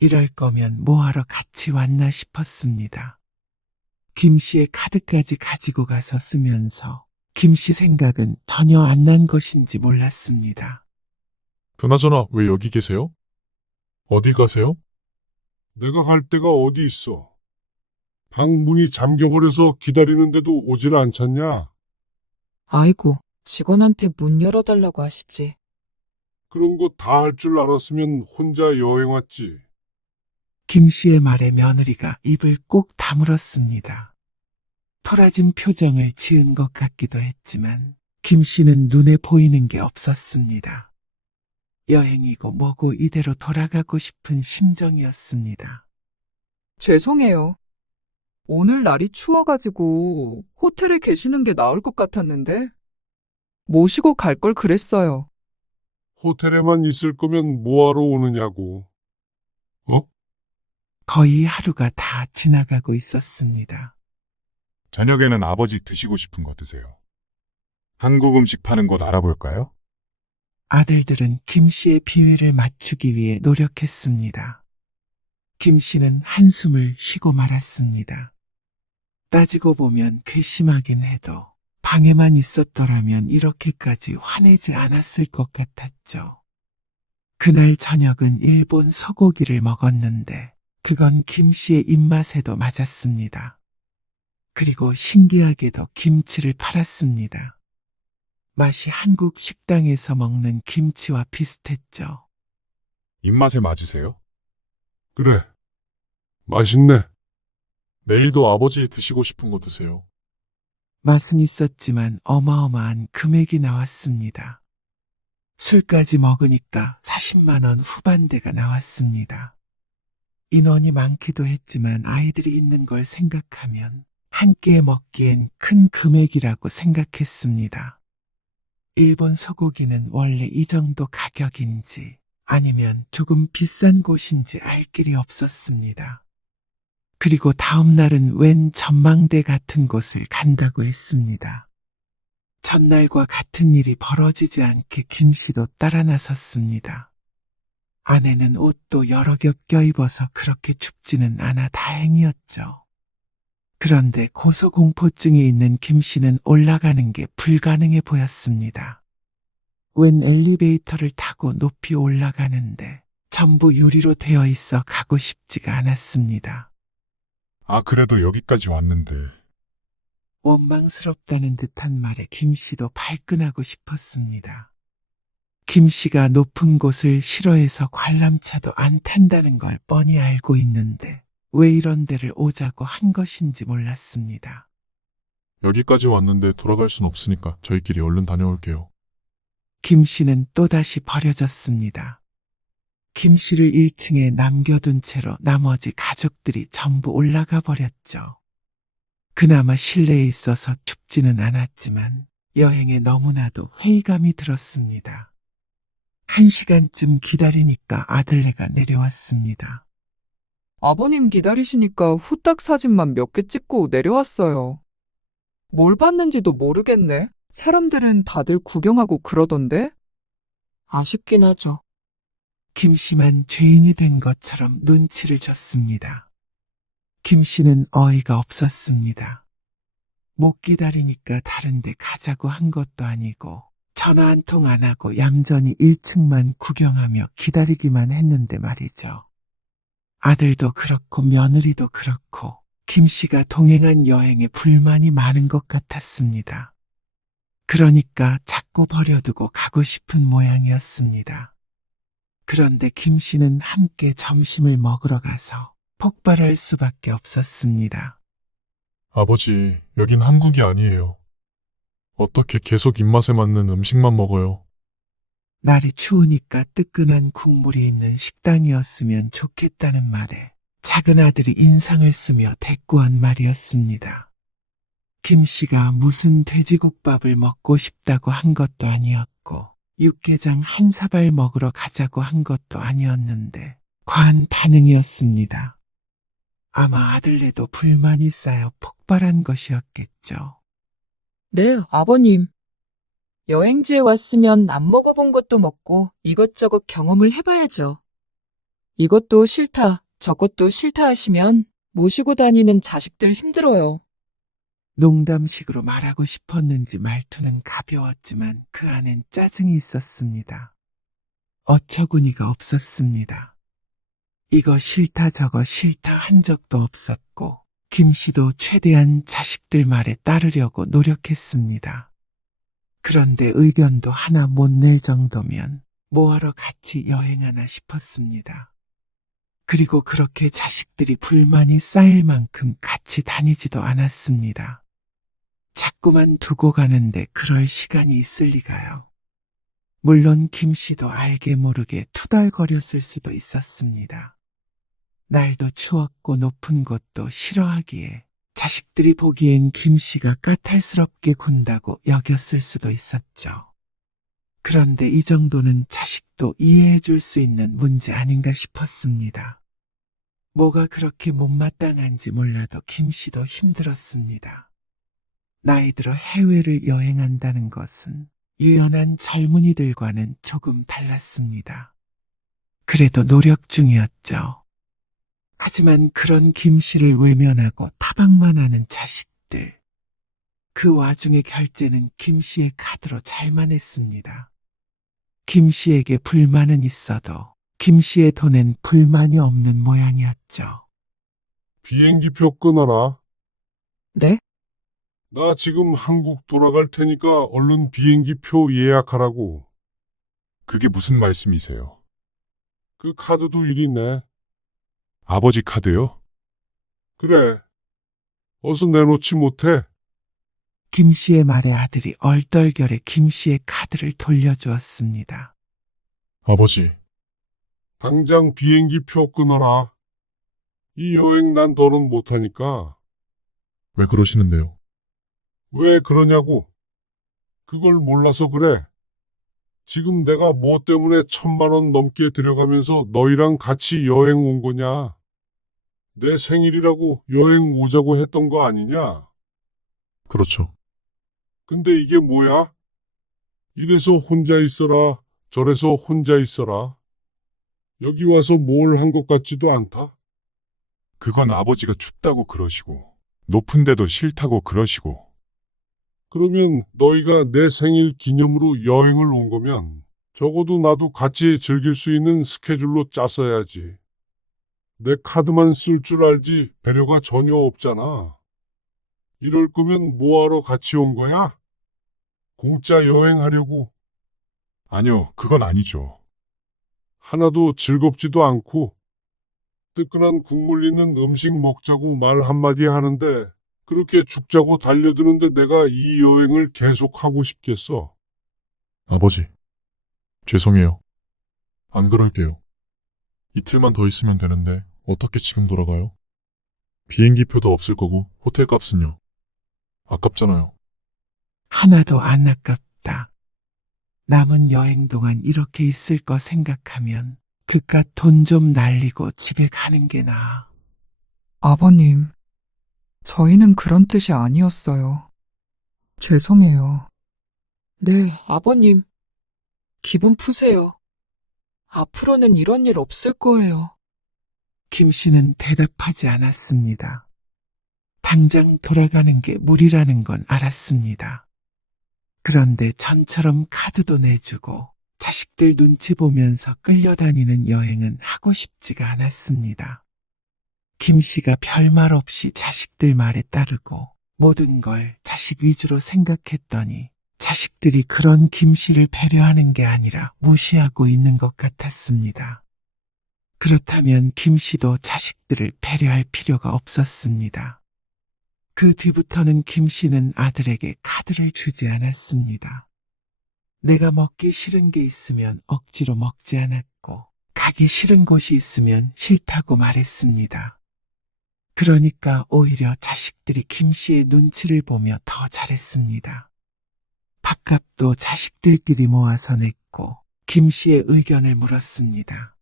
이럴 거면 뭐하러 같이 왔나 싶었습니다. 김 씨의 카드까지 가지고 가서 쓰면서 김 씨 생각은 전혀 안 난 것인지 몰랐습니다. 그나저나 왜 여기 계세요? 어디 가세요? 내가 갈 데가 어디 있어? 방 문이 잠겨버려서 기다리는데도 오질 않잖냐? 아이고, 직원한테 문 열어달라고 하시지. 그런 거 다 할 줄 알았으면 혼자 여행 왔지. 김 씨의 말에 며느리가 입을 꼭 다물었습니다. 토라진 표정을 지은 것 같기도 했지만 김 씨는 눈에 보이는 게 없었습니다. 여행이고 뭐고 이대로 돌아가고 싶은 심정이었습니다. 죄송해요. 오늘 날이 추워가지고 호텔에 계시는 게 나을 것 같았는데 모시고 갈 걸 그랬어요. 호텔에만 있을 거면 뭐하러 오느냐고. 어? 거의 하루가 다 지나가고 있었습니다. 저녁에는 아버지 드시고 싶은 거 드세요. 한국 음식 파는 곳 알아볼까요? 아들들은 김 씨의 비위를 맞추기 위해 노력했습니다. 김 씨는 한숨을 쉬고 말았습니다. 따지고 보면 괘씸하긴 해도 방에만 있었더라면 이렇게까지 화내지 않았을 것 같았죠. 그날 저녁은 일본 소고기를 먹었는데 그건 김 씨의 입맛에도 맞았습니다. 그리고 신기하게도 김치를 팔았습니다. 맛이 한국 식당에서 먹는 김치와 비슷했죠. 입맛에 맞으세요? 그래. 맛있네. 내일도 아버지 드시고 싶은 거 드세요. 맛은 있었지만 어마어마한 금액이 나왔습니다. 술까지 먹으니까 40만 원 후반대가 나왔습니다. 인원이 많기도 했지만 아이들이 있는 걸 생각하면 한 끼에 먹기엔 큰 금액이라고 생각했습니다. 일본 소고기는 원래 이 정도 가격인지 아니면 조금 비싼 곳인지 알 길이 없었습니다. 그리고 다음 날은 웬 전망대 같은 곳을 간다고 했습니다. 전날과 같은 일이 벌어지지 않게 김 씨도 따라 나섰습니다. 아내는 옷도 여러 겹 껴입어서 그렇게 춥지는 않아 다행이었죠. 그런데 고소공포증이 있는 김 씨는 올라가는 게 불가능해 보였습니다. 웬 엘리베이터를 타고 높이 올라가는데 전부 유리로 되어 있어 가고 싶지가 않았습니다. 아, 그래도 여기까지 왔는데. 원망스럽다는 듯한 말에 김 씨도 발끈하고 싶었습니다. 김 씨가 높은 곳을 싫어해서 관람차도 안 탄다는 걸 뻔히 알고 있는데 왜 이런 데를 오자고 한 것인지 몰랐습니다. 여기까지 왔는데 돌아갈 순 없으니까 저희끼리 얼른 다녀올게요. 김 씨는 또다시 버려졌습니다. 김 씨를 1층에 남겨둔 채로 나머지 가족들이 전부 올라가 버렸죠. 그나마 실내에 있어서 춥지는 않았지만 여행에 너무나도 회의감이 들었습니다. 1시간쯤 기다리니까 아들네가 내려왔습니다. 아버님 기다리시니까 후딱 사진만 몇 개 찍고 내려왔어요. 뭘 봤는지도 모르겠네. 사람들은 다들 구경하고 그러던데? 아쉽긴 하죠. 김 씨만 죄인이 된 것처럼 눈치를 줬습니다. 김 씨는 어이가 없었습니다. 못 기다리니까 다른 데 가자고 한 것도 아니고 전화 한 통 안 하고 얌전히 1층만 구경하며 기다리기만 했는데 말이죠. 아들도 그렇고 며느리도 그렇고 김 씨가 동행한 여행에 불만이 많은 것 같았습니다. 그러니까 자꾸 버려두고 가고 싶은 모양이었습니다. 그런데 김 씨는 함께 점심을 먹으러 가서 폭발할 수밖에 없었습니다. 아버지, 여긴 한국이 아니에요. 어떻게 계속 입맛에 맞는 음식만 먹어요? 날이 추우니까 뜨끈한 국물이 있는 식당이었으면 좋겠다는 말에 작은 아들이 인상을 쓰며 대꾸한 말이었습니다. 김 씨가 무슨 돼지국밥을 먹고 싶다고 한 것도 아니었고 육개장 한 사발 먹으러 가자고 한 것도 아니었는데 과한 반응이었습니다. 아마 아들네도 불만이 쌓여 폭발한 것이었겠죠. 네, 아버님. 여행지에 왔으면 안 먹어본 것도 먹고 이것저것 경험을 해봐야죠. 이것도 싫다, 저것도 싫다 하시면 모시고 다니는 자식들 힘들어요. 농담식으로 말하고 싶었는지 말투는 가벼웠지만 그 안엔 짜증이 있었습니다. 어처구니가 없었습니다. 이거 싫다 저거 싫다 한 적도 없었고 김 씨도 최대한 자식들 말에 따르려고 노력했습니다. 그런데 의견도 하나 못 낼 정도면 뭐하러 같이 여행하나 싶었습니다. 그리고 그렇게 자식들이 불만이 쌓일 만큼 같이 다니지도 않았습니다. 자꾸만 두고 가는데 그럴 시간이 있을 리가요. 물론 김 씨도 알게 모르게 투덜거렸을 수도 있었습니다. 날도 추웠고 높은 곳도 싫어하기에 자식들이 보기엔 김 씨가 까탈스럽게 군다고 여겼을 수도 있었죠. 그런데 이 정도는 자식도 이해해 줄 수 있는 문제 아닌가 싶었습니다. 뭐가 그렇게 못마땅한지 몰라도 김 씨도 힘들었습니다. 나이 들어 해외를 여행한다는 것은 유연한 젊은이들과는 조금 달랐습니다. 그래도 노력 중이었죠. 하지만 그런 김 씨를 외면하고 타박만 하는 자식들. 그 와중에 결제는 김 씨의 카드로 잘만 했습니다. 김 씨에게 불만은 있어도 김 씨의 돈엔 불만이 없는 모양이었죠. 비행기표 끊어라. 네? 나 지금 한국 돌아갈 테니까 얼른 비행기표 예약하라고. 그게 무슨 말씀이세요? 그 카드도 이리 내. 아버지 카드요? 그래. 어서 내놓지 못해. 김 씨의 말에 아들이 얼떨결에 김 씨의 카드를 돌려주었습니다. 아버지, 당장 비행기표 끊어라. 이 여행 난 더는 못하니까. 왜 그러시는데요? 왜 그러냐고. 그걸 몰라서 그래. 지금 내가 뭐 때문에 1,000만 원 넘게 들여가면서 너희랑 같이 여행 온 거냐? 내 생일이라고 여행 오자고 했던 거 아니냐? 그렇죠. 근데 이게 뭐야? 이래서 혼자 있어라, 저래서 혼자 있어라. 여기 와서 뭘 한 것 같지도 않다. 그건 아버지가 춥다고 그러시고, 높은 데도 싫다고 그러시고, 그러면 너희가 내 생일 기념으로 여행을 온 거면 적어도 나도 같이 즐길 수 있는 스케줄로 짰어야지. 내 카드만 쓸 줄 알지 배려가 전혀 없잖아. 이럴 거면 뭐하러 같이 온 거야? 공짜 여행하려고. 아니요, 그건 아니죠. 하나도 즐겁지도 않고 뜨끈한 국물 있는 음식 먹자고 말 한마디 하는데 그렇게 죽자고 달려드는데 내가 이 여행을 계속하고 싶겠어. 아버지, 죄송해요. 안 그럴게요. 이틀만 더 있으면 되는데 어떻게 지금 돌아가요? 비행기표도 없을 거고 호텔 값은요. 아깝잖아요. 하나도 안 아깝다. 남은 여행 동안 이렇게 있을 거 생각하면 그깟 돈 좀 날리고 집에 가는 게 나아. 아버님, 저희는 그런 뜻이 아니었어요. 죄송해요. 네, 아버님. 기분 푸세요. 앞으로는 이런 일 없을 거예요. 김 씨는 대답하지 않았습니다. 당장 돌아가는 게 무리라는 건 알았습니다. 그런데 전처럼 카드도 내주고 자식들 눈치 보면서 끌려다니는 여행은 하고 싶지가 않았습니다. 김 씨가 별말 없이 자식들 말에 따르고 모든 걸 자식 위주로 생각했더니 자식들이 그런 김 씨를 배려하는 게 아니라 무시하고 있는 것 같았습니다. 그렇다면 김 씨도 자식들을 배려할 필요가 없었습니다. 그 뒤부터는 김 씨는 아들에게 카드를 주지 않았습니다. 내가 먹기 싫은 게 있으면 억지로 먹지 않았고 가기 싫은 곳이 있으면 싫다고 말했습니다. 그러니까 오히려 자식들이 김 씨의 눈치를 보며 더 잘했습니다. 밥값도 자식들끼리 모아서 냈고 김 씨의 의견을 물었습니다.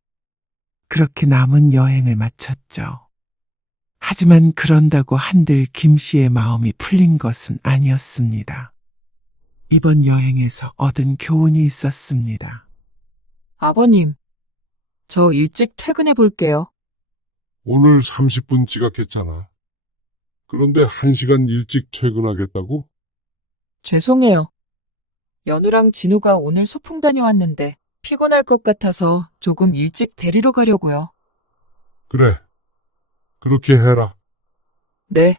그렇게 남은 여행을 마쳤죠. 하지만 그런다고 한들 김 씨의 마음이 풀린 것은 아니었습니다. 이번 여행에서 얻은 교훈이 있었습니다. 아버님, 저 일찍 퇴근해 볼게요. 오늘 30분 지각했잖아. 그런데 1시간 일찍 퇴근하겠다고? 죄송해요. 연우랑 진우가 오늘 소풍 다녀왔는데 피곤할 것 같아서 조금 일찍 데리러 가려고요. 그래. 그렇게 해라. 네.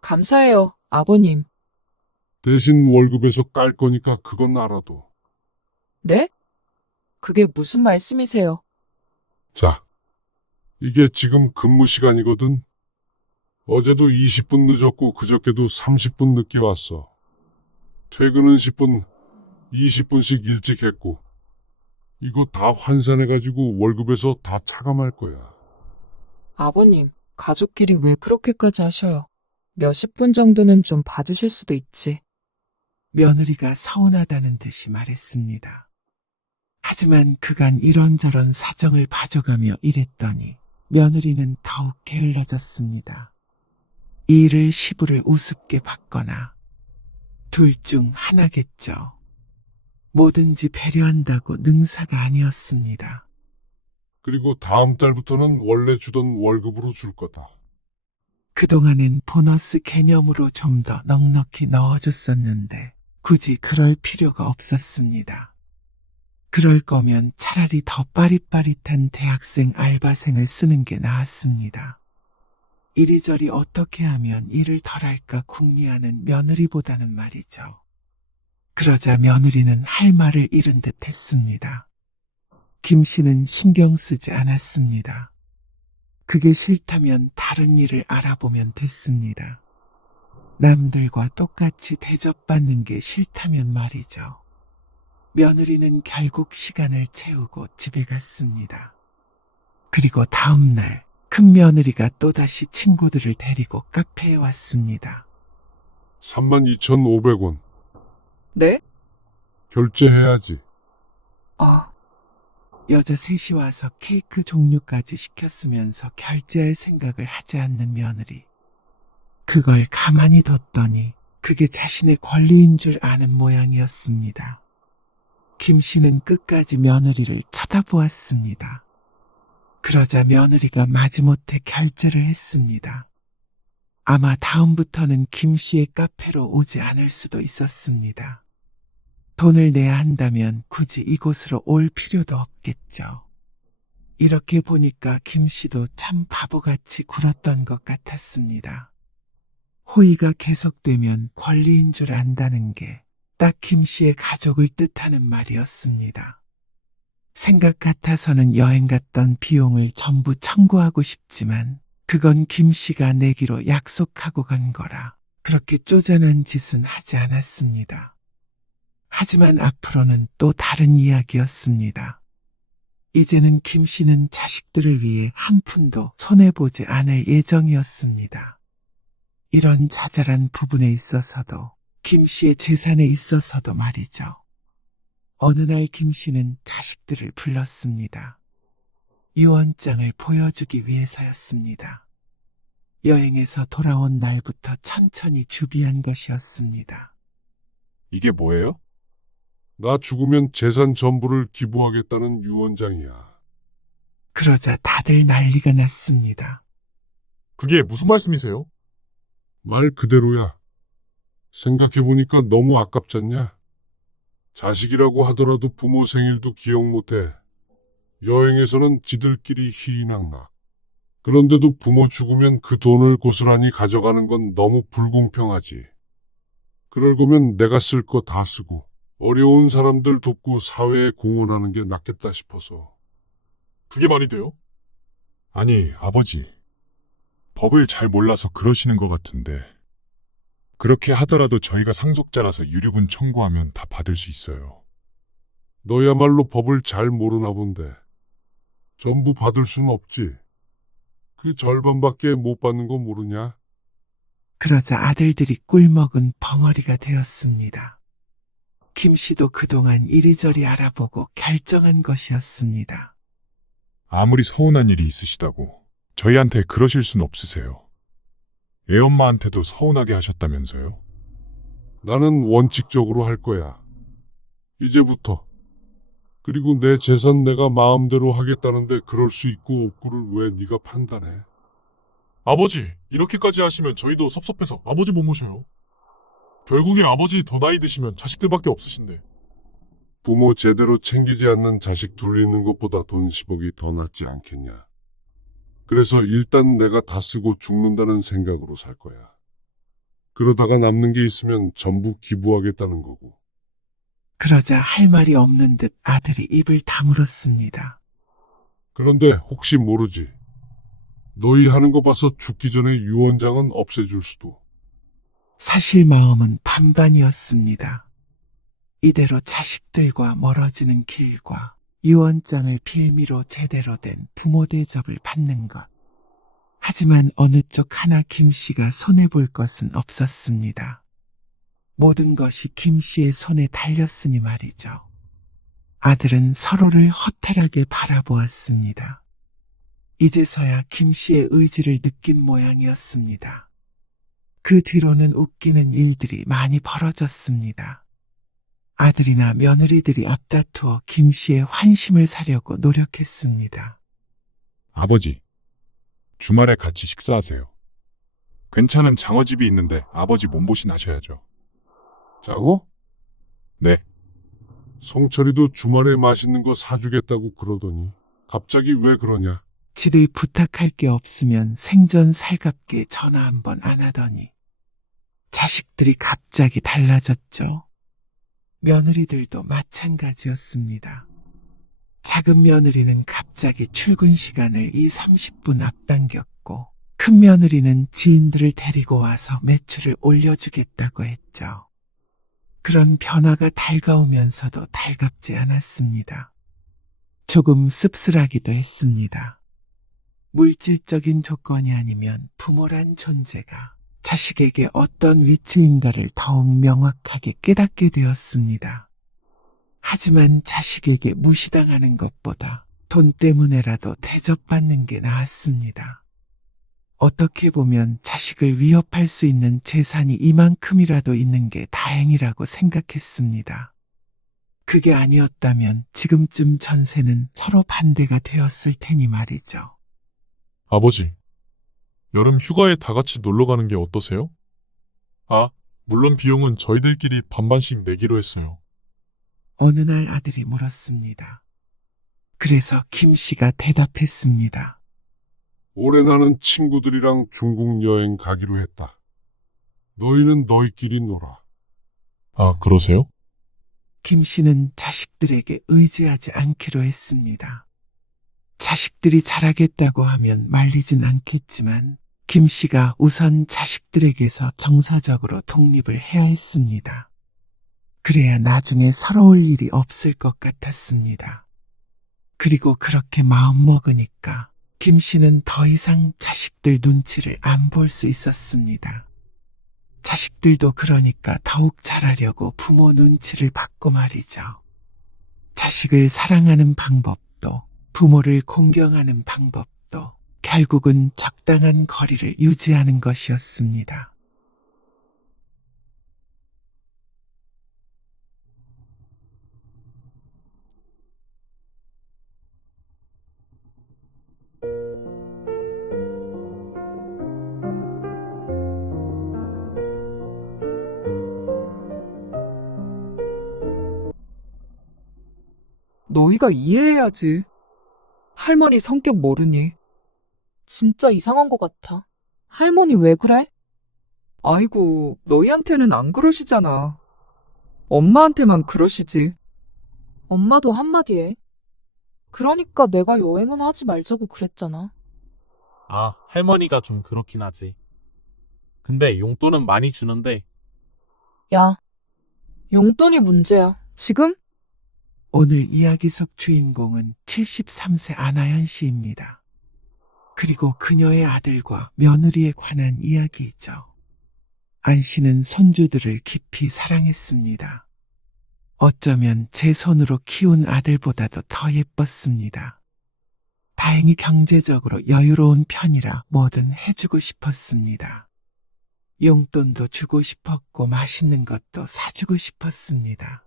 감사해요, 아버님. 대신 월급에서 깔 거니까 그건 알아도. 네? 그게 무슨 말씀이세요? 자, 이게 지금 근무 시간이거든. 어제도 20분 늦었고 그저께도 30분 늦게 왔어. 퇴근은 10분, 20분씩 일찍 했고. 이거 다 환산해가지고 월급에서 다 차감할 거야. 아버님, 가족끼리 왜 그렇게까지 하셔요? 몇십 분 정도는 좀 봐주실 수도 있지. 며느리가 서운하다는 듯이 말했습니다. 하지만 그간 이런저런 사정을 봐줘가며 일했더니 며느리는 더욱 게을러졌습니다. 이 일을 시부를 우습게 봤거나 둘 중 하나겠죠. 뭐든지 배려한다고 능사가 아니었습니다. 그리고 다음 달부터는 원래 주던 월급으로 줄 거다. 그동안은 보너스 개념으로 좀 더 넉넉히 넣어줬었는데 굳이 그럴 필요가 없었습니다. 그럴 거면 차라리 더 빠릿빠릿한 대학생 알바생을 쓰는 게 나았습니다. 이리저리 어떻게 하면 일을 덜할까 궁리하는 며느리보다는 말이죠. 그러자 며느리는 할 말을 잃은 듯 했습니다. 김 씨는 신경 쓰지 않았습니다. 그게 싫다면 다른 일을 알아보면 됐습니다. 남들과 똑같이 대접받는 게 싫다면 말이죠. 며느리는 결국 시간을 채우고 집에 갔습니다. 그리고 다음 날 큰 며느리가 또다시 친구들을 데리고 카페에 왔습니다. 32,500원. 네? 결제해야지. 여자 셋이 와서 케이크 종류까지 시켰으면서 결제할 생각을 하지 않는 며느리. 그걸 가만히 뒀더니 그게 자신의 권리인 줄 아는 모양이었습니다. 김 씨는 끝까지 며느리를 쳐다보았습니다. 그러자 며느리가 마지못해 결제를 했습니다. 아마 다음부터는 김 씨의 카페로 오지 않을 수도 있었습니다. 돈을 내야 한다면 굳이 이곳으로 올 필요도 없겠죠. 이렇게 보니까 김 씨도 참 바보같이 굴었던 것 같았습니다. 호의가 계속되면 권리인 줄 안다는 게 딱 김 씨의 가족을 뜻하는 말이었습니다. 생각 같아서는 여행 갔던 비용을 전부 청구하고 싶지만 그건 김 씨가 내기로 약속하고 간 거라 그렇게 쪼잔한 짓은 하지 않았습니다. 하지만 앞으로는 또 다른 이야기였습니다. 이제는 김 씨는 자식들을 위해 한 푼도 손해보지 않을 예정이었습니다. 이런 자잘한 부분에 있어서도 김 씨의 재산에 있어서도 말이죠. 어느 날 김 씨는 자식들을 불렀습니다. 유언장을 보여주기 위해서였습니다. 여행에서 돌아온 날부터 천천히 준비한 것이었습니다. 이게 뭐예요? 나 죽으면 재산 전부를 기부하겠다는 유언장이야. 그러자 다들 난리가 났습니다. 그게 무슨 말씀이세요? 말 그대로야. 생각해보니까 너무 아깝잖냐? 자식이라고 하더라도 부모 생일도 기억 못해. 여행에서는 지들끼리 희희낙낙. 그런데도 부모 죽으면 그 돈을 고스란히 가져가는 건 너무 불공평하지. 그럴 거면 내가 쓸 거 다 쓰고 어려운 사람들 돕고 사회에 공헌하는 게 낫겠다 싶어서. 그게 말이 돼요? 아니, 아버지. 법을 잘 몰라서 그러시는 것 같은데. 그렇게 하더라도 저희가 상속자라서 유류분 청구하면 다 받을 수 있어요. 너야말로 법을 잘 모르나 본데. 전부 받을 순 없지. 그 절반밖에 못 받는 거 모르냐? 그러자 아들들이 꿀먹은 벙어리가 되었습니다. 김 씨도 그동안 이리저리 알아보고 결정한 것이었습니다. 아무리 서운한 일이 있으시다고 저희한테 그러실 순 없으세요. 애엄마한테도 서운하게 하셨다면서요? 나는 원칙적으로 할 거야. 이제부터. 그리고 내 재산 내가 마음대로 하겠다는데 그럴 수 있고 없고를 왜 네가 판단해? 아버지, 이렇게까지 하시면 저희도 섭섭해서 아버지 못 모셔요. 결국에 아버지 더 나이 드시면 자식들밖에 없으신데. 부모 제대로 챙기지 않는 자식 둘 있는 것보다 돈 10억이 더 낫지 않겠냐. 그래서 일단 내가 다 쓰고 죽는다는 생각으로 살 거야. 그러다가 남는 게 있으면 전부 기부하겠다는 거고. 그러자 할 말이 없는 듯 아들이 입을 다물었습니다. 그런데 혹시 모르지. 너희 하는 거 봐서 죽기 전에 유언장은 없애줄 수도. 사실 마음은 반반이었습니다. 이대로 자식들과 멀어지는 길과 유언장을 빌미로 제대로 된 부모 대접을 받는 것. 하지만 어느 쪽 하나 김 씨가 손해볼 것은 없었습니다. 모든 것이 김 씨의 손에 달렸으니 말이죠. 아들은 서로를 허탈하게 바라보았습니다. 이제서야 김 씨의 의지를 느낀 모양이었습니다. 그 뒤로는 웃기는 일들이 많이 벌어졌습니다. 아들이나 며느리들이 앞다투어 김 씨의 환심을 사려고 노력했습니다. 아버지, 주말에 같이 식사하세요. 괜찮은 장어집이 있는데 아버지 몸보신 하셔야죠. 자고? 네, 송철이도 주말에 맛있는 거 사주겠다고 그러더니 갑자기 왜 그러냐? 지들 부탁할 게 없으면 생전 살갑게 전화 한 번 안 하더니 자식들이 갑자기 달라졌죠. 며느리들도 마찬가지였습니다. 작은 며느리는 갑자기 출근 시간을 30분 앞당겼고 큰 며느리는 지인들을 데리고 와서 매출을 올려주겠다고 했죠. 그런 변화가 달가우면서도 달갑지 않았습니다. 조금 씁쓸하기도 했습니다. 물질적인 조건이 아니면 부모란 존재가 자식에게 어떤 위치인가를 더욱 명확하게 깨닫게 되었습니다. 하지만 자식에게 무시당하는 것보다 돈 때문에라도 대접받는 게 나았습니다. 어떻게 보면 자식을 위협할 수 있는 재산이 이만큼이라도 있는 게 다행이라고 생각했습니다. 그게 아니었다면 지금쯤 전세는 서로 반대가 되었을 테니 말이죠. 아버지, 여름 휴가에 다 같이 놀러 가는 게 어떠세요? 아, 물론 비용은 저희들끼리 반반씩 내기로 했어요. 어느 날 아들이 물었습니다. 그래서 김 씨가 대답했습니다. 올해 나는 친구들이랑 중국 여행 가기로 했다. 너희는 너희끼리 놀아. 아, 그러세요? 김 씨는 자식들에게 의지하지 않기로 했습니다. 자식들이 잘하겠다고 하면 말리진 않겠지만 김 씨가 우선 자식들에게서 정서적으로 독립을 해야 했습니다. 그래야 나중에 서러울 일이 없을 것 같았습니다. 그리고 그렇게 마음먹으니까 김 씨는 더 이상 자식들 눈치를 안 볼 수 있었습니다. 자식들도 그러니까 더욱 잘하려고 부모 눈치를 받고 말이죠. 자식을 사랑하는 방법도 부모를 공경하는 방법도 결국은 적당한 거리를 유지하는 것이었습니다. 너희가 이해해야지. 할머니 성격 모르니. 진짜 이상한 것 같아. 할머니 왜 그래? 아이고, 너희한테는 안 그러시잖아. 엄마한테만 그러시지. 엄마도 한마디 해. 그러니까 내가 여행은 하지 말자고 그랬잖아. 아, 할머니가 좀 그렇긴 하지. 근데 용돈은 많이 주는데. 야, 용돈이 문제야. 지금? 오늘 이야기 속 주인공은 73세 안하연 씨입니다. 그리고 그녀의 아들과 며느리에 관한 이야기이죠. 안 씨는 손주들을 깊이 사랑했습니다. 어쩌면 제 손으로 키운 아들보다도 더 예뻤습니다. 다행히 경제적으로 여유로운 편이라 뭐든 해주고 싶었습니다. 용돈도 주고 싶었고 맛있는 것도 사주고 싶었습니다.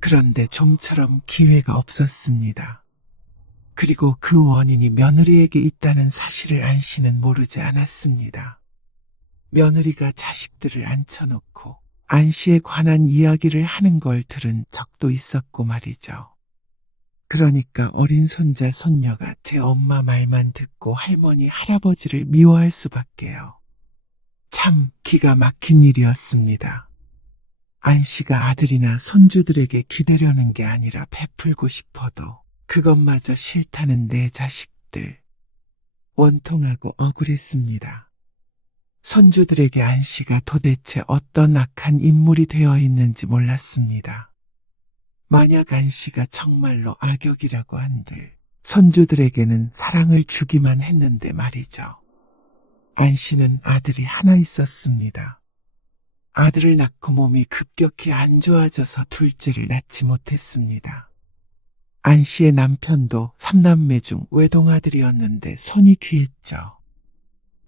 그런데 좀처럼 기회가 없었습니다. 그리고 그 원인이 며느리에게 있다는 사실을 안 씨는 모르지 않았습니다. 며느리가 자식들을 앉혀놓고 안 씨에 관한 이야기를 하는 걸 들은 적도 있었고 말이죠. 그러니까 어린 손자 손녀가 제 엄마 말만 듣고 할머니 할아버지를 미워할 수밖에요. 참 기가 막힌 일이었습니다. 안 씨가 아들이나 손주들에게 기대려는 게 아니라 베풀고 싶어도 그것마저 싫다는 내 자식들. 원통하고 억울했습니다. 손주들에게 안 씨가 도대체 어떤 악한 인물이 되어 있는지 몰랐습니다. 만약 안 씨가 정말로 악역이라고 한들 손주들에게는 사랑을 주기만 했는데 말이죠. 안 씨는 아들이 하나 있었습니다. 아들을 낳고 몸이 급격히 안 좋아져서 둘째를 낳지 못했습니다. 안 씨의 남편도 3남매 중 외동아들이었는데 손이 귀했죠.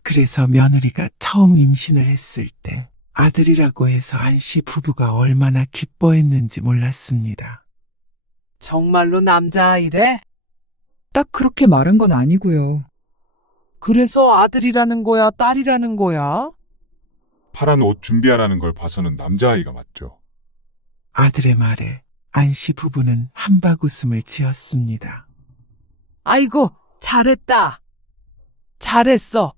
그래서 며느리가 처음 임신을 했을 때 아들이라고 해서 안 씨 부부가 얼마나 기뻐했는지 몰랐습니다. 정말로 남자아이래? 딱 그렇게 말한 건 아니고요. 그래서 아들이라는 거야, 딸이라는 거야? 파란 옷 준비하라는 걸 봐서는 남자아이가 맞죠. 아들의 말에 안 씨 부부는 한박 웃음을 지었습니다. 아이고, 잘했다. 잘했어.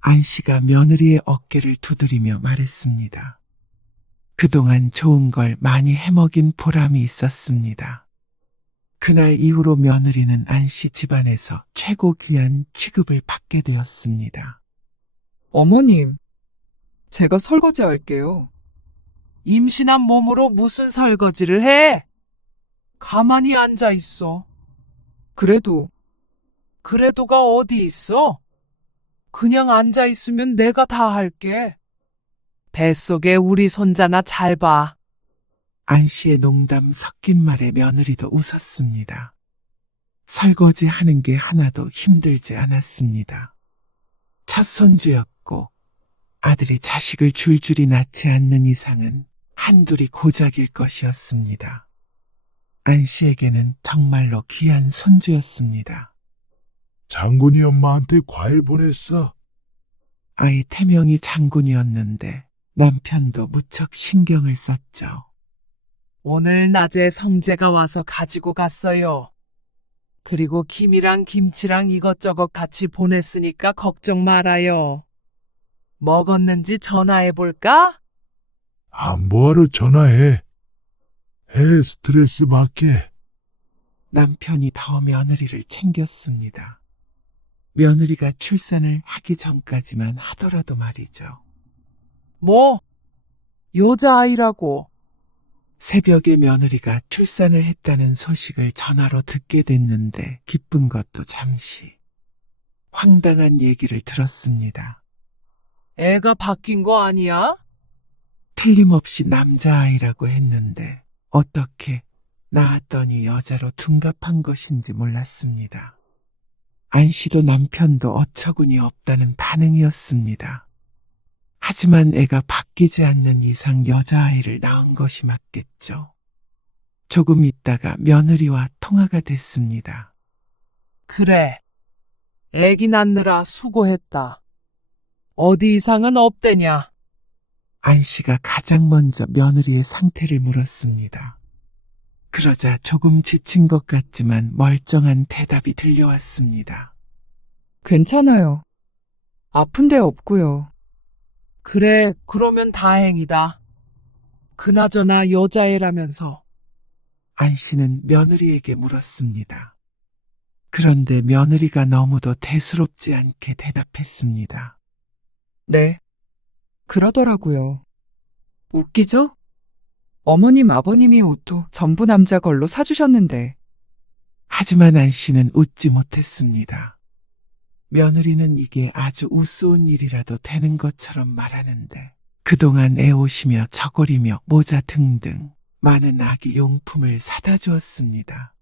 안 씨가 며느리의 어깨를 두드리며 말했습니다. 그동안 좋은 걸 많이 해먹인 보람이 있었습니다. 그날 이후로 며느리는 안 씨 집안에서 최고 귀한 취급을 받게 되었습니다. 어머님, 제가 설거지 할게요. 임신한 몸으로 무슨 설거지를 해? 가만히 앉아 있어. 그래도 그래도가 어디 있어? 그냥 앉아 있으면 내가 다 할게. 뱃속에 우리 손자나 잘 봐. 안 씨의 농담 섞인 말에 며느리도 웃었습니다. 설거지 하는 게 하나도 힘들지 않았습니다. 첫 손주였고 아들이 자식을 줄줄이 낳지 않는 이상은 한둘이 고작일 것이었습니다. 안 씨에게는 정말로 귀한 손주였습니다. 장군이 엄마한테 과일 보냈어. 아이 태명이 장군이었는데 남편도 무척 신경을 썼죠. 오늘 낮에 성재가 와서 가지고 갔어요. 그리고 김이랑 김치랑 이것저것 같이 보냈으니까 걱정 말아요. 먹었는지 전화해 볼까? 뭐하러 전화해. 해, 스트레스 받게. 남편이 더 며느리를 챙겼습니다. 며느리가 출산을 하기 전까지만 하더라도 말이죠. 뭐? 여자아이라고. 새벽에 며느리가 출산을 했다는 소식을 전화로 듣게 됐는데 기쁜 것도 잠시. 황당한 얘기를 들었습니다. 애가 바뀐 거 아니야? 틀림없이 남자아이라고 했는데 어떻게 낳았더니 여자로 둔갑한 것인지 몰랐습니다. 안 씨도 남편도 어처구니 없다는 반응이었습니다. 하지만 애가 바뀌지 않는 이상 여자아이를 낳은 것이 맞겠죠. 조금 있다가 며느리와 통화가 됐습니다. 그래. 애기 낳느라 수고했다. 어디 이상은 없대냐? 안 씨가 가장 먼저 며느리의 상태를 물었습니다. 그러자 조금 지친 것 같지만 멀쩡한 대답이 들려왔습니다. 괜찮아요. 아픈 데 없고요. 그래, 그러면 다행이다. 그나저나 여자애라면서. 안 씨는 며느리에게 물었습니다. 그런데 며느리가 너무도 대수롭지 않게 대답했습니다. 네. 그러더라고요. 웃기죠? 어머님, 아버님이 옷도 전부 남자 걸로 사주셨는데. 하지만 안 씨는 웃지 못했습니다. 며느리는 이게 아주 우스운 일이라도 되는 것처럼 말하는데 그동안 애옷이며 저고리며 모자 등등 많은 아기 용품을 사다 주었습니다.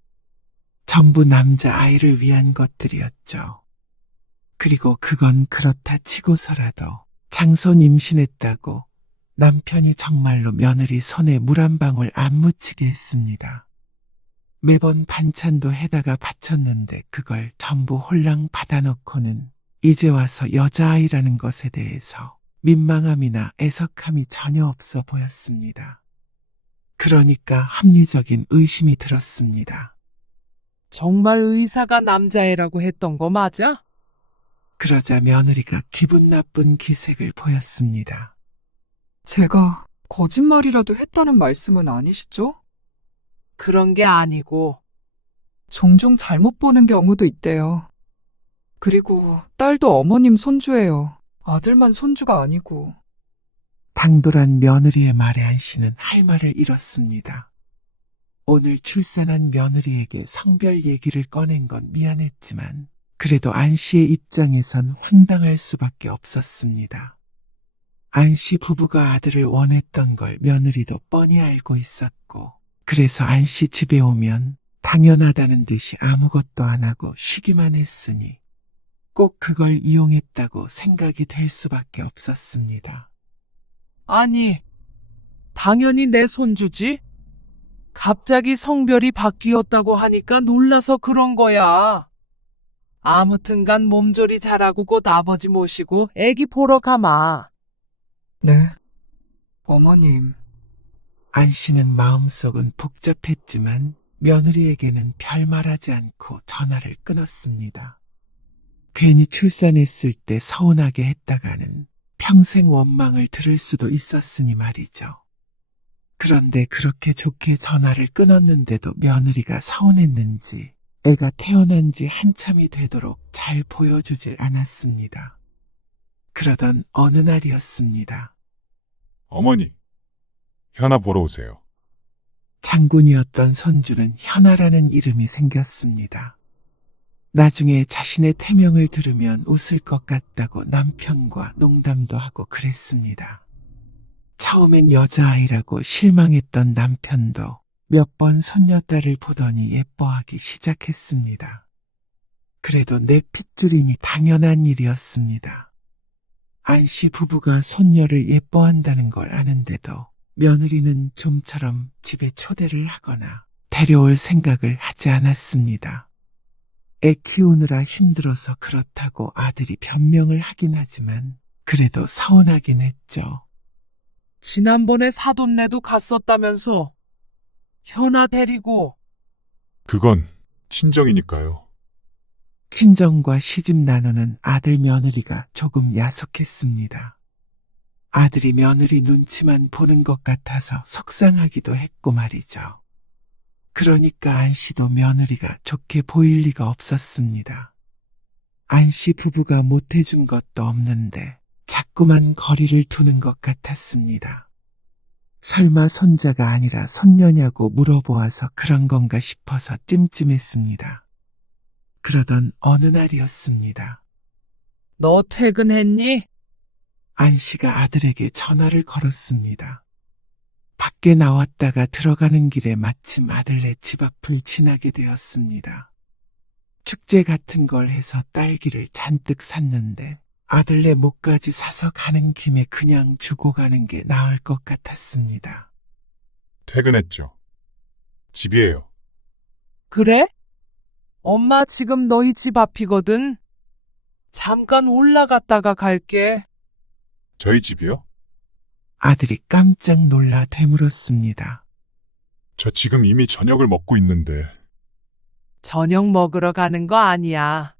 전부 남자아이를 위한 것들이었죠. 그리고 그건 그렇다 치고서라도 장손 임신했다고 남편이 정말로 며느리 손에 물 한 방울 안 묻히게 했습니다. 매번 반찬도 해다가 바쳤는데 그걸 전부 홀랑 받아놓고는 이제 와서 여자아이라는 것에 대해서 민망함이나 애석함이 전혀 없어 보였습니다. 그러니까 합리적인 의심이 들었습니다. 정말 의사가 남자애라고 했던 거 맞아? 그러자 며느리가 기분 나쁜 기색을 보였습니다. 제가 거짓말이라도 했다는 말씀은 아니시죠? 그런 게 아니고. 종종 잘못 보는 경우도 있대요. 그리고 딸도 어머님 손주예요. 아들만 손주가 아니고. 당돌한 며느리의 말에 안 씨는 할 말을 잃었습니다. 오늘 출산한 며느리에게 성별 얘기를 꺼낸 건 미안했지만 그래도 안 씨의 입장에선 황당할 수밖에 없었습니다. 안씨 부부가 아들을 원했던 걸 며느리도 뻔히 알고 있었고, 그래서 안씨 집에 오면 당연하다는 듯이 아무것도 안 하고 쉬기만 했으니 꼭 그걸 이용했다고 생각이 될 수밖에 없었습니다. 아니, 당연히 내 손주지. 갑자기 성별이 바뀌었다고 하니까 놀라서 그런 거야. 아무튼간 몸조리 잘하고 곧 아버지 모시고 애기 보러 가마. 네. 어머님, 안씨는 마음속은 복잡했지만 며느리에게는 별 말하지 않고 전화를 끊었습니다. 괜히 출산했을 때 서운하게 했다가는 평생 원망을 들을 수도 있었으니 말이죠. 그런데 그렇게 좋게 전화를 끊었는데도 며느리가 서운했는지 애가 태어난 지 한참이 되도록 잘 보여주질 않았습니다. 그러던 어느 날이었습니다. 어머니, 현아 보러 오세요. 장군이었던 손주는 현아라는 이름이 생겼습니다. 나중에 자신의 태명을 들으면 웃을 것 같다고 남편과 농담도 하고 그랬습니다. 처음엔 여자아이라고 실망했던 남편도 몇 번 손녀딸을 보더니 예뻐하기 시작했습니다. 그래도 내 핏줄이니 당연한 일이었습니다. 안씨 부부가 손녀를 예뻐한다는 걸 아는데도 며느리는 좀처럼 집에 초대를 하거나 데려올 생각을 하지 않았습니다. 애 키우느라 힘들어서 그렇다고 아들이 변명을 하긴 하지만 그래도 서운하긴 했죠. 지난번에 사돈네도 갔었다면서. 현아 데리고. 그건 친정이니까요. 친정과 시집 나누는 아들 며느리가 조금 야속했습니다. 아들이 며느리 눈치만 보는 것 같아서 속상하기도 했고 말이죠. 그러니까 안씨도 며느리가 좋게 보일 리가 없었습니다. 안씨 부부가 못해준 것도 없는데 자꾸만 거리를 두는 것 같았습니다. 설마 손자가 아니라 손녀냐고 물어보아서 그런 건가 싶어서 찜찜했습니다. 그러던 어느 날이었습니다. 너 퇴근했니? 안씨가 아들에게 전화를 걸었습니다. 밖에 나왔다가 들어가는 길에 마침 아들네 집 앞을 지나게 되었습니다. 축제 같은 걸 해서 딸기를 잔뜩 샀는데 아들네 목까지 사서 가는 김에 그냥 주고 가는 게 나을 것 같았습니다. 퇴근했죠. 집이에요. 그래? 엄마 지금 너희 집 앞이거든. 잠깐 올라갔다가 갈게. 저희 집이요? 아들이 깜짝 놀라 되물었습니다. 저 지금 이미 저녁을 먹고 있는데. 저녁 먹으러 가는 거 아니야.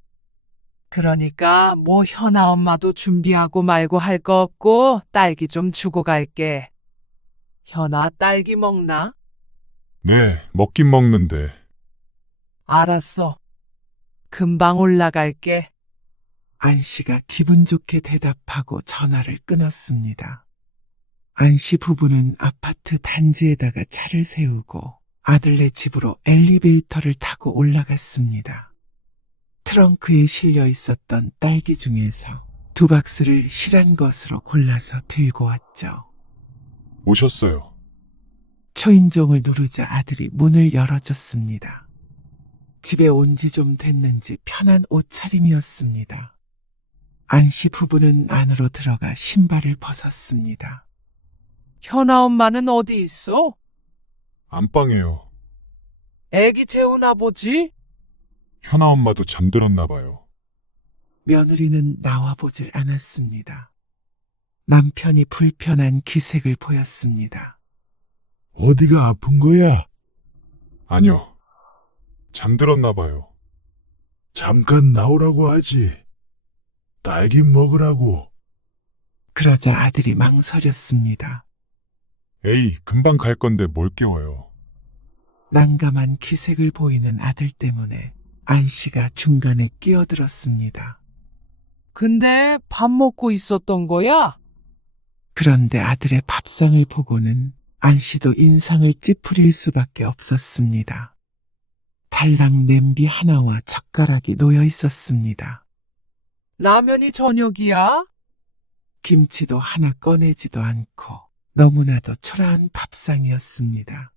그러니까 뭐 현아 엄마도 준비하고 말고 할 거 없고 딸기 좀 주고 갈게. 현아 딸기 먹나? 네, 먹긴 먹는데. 알았어. 금방 올라갈게. 안씨가 기분 좋게 대답하고 전화를 끊었습니다. 안씨 부부는 아파트 단지에다가 차를 세우고 아들네 집으로 엘리베이터를 타고 올라갔습니다. 트렁크에 실려 있었던 딸기 중에서 2박스를 실한 것으로 골라서 들고 왔죠. 오셨어요. 초인종을 누르자 아들이 문을 열어줬습니다. 집에 온 지 좀 됐는지 편한 옷차림이었습니다. 안씨 부부는 안으로 들어가 신발을 벗었습니다. 현아 엄마는 어디 있어? 안방에요. 애기 재우나 보지? 현아 엄마도 잠들었나 봐요. 며느리는 나와보질 않았습니다. 남편이 불편한 기색을 보였습니다. 어디가 아픈 거야? 아니요. 잠들었나 봐요. 잠깐 나오라고 하지. 딸기 먹으라고. 그러자 아들이 망설였습니다. 에이, 금방 갈 건데 뭘 깨워요. 난감한 기색을 보이는 아들 때문에 안씨가 중간에 끼어들었습니다. 근데 밥 먹고 있었던 거야? 그런데 아들의 밥상을 보고는 안씨도 인상을 찌푸릴 수밖에 없었습니다. 달랑 냄비 하나와 젓가락이 놓여 있었습니다. 라면이 저녁이야? 김치도 하나 꺼내지도 않고 너무나도 초라한 밥상이었습니다.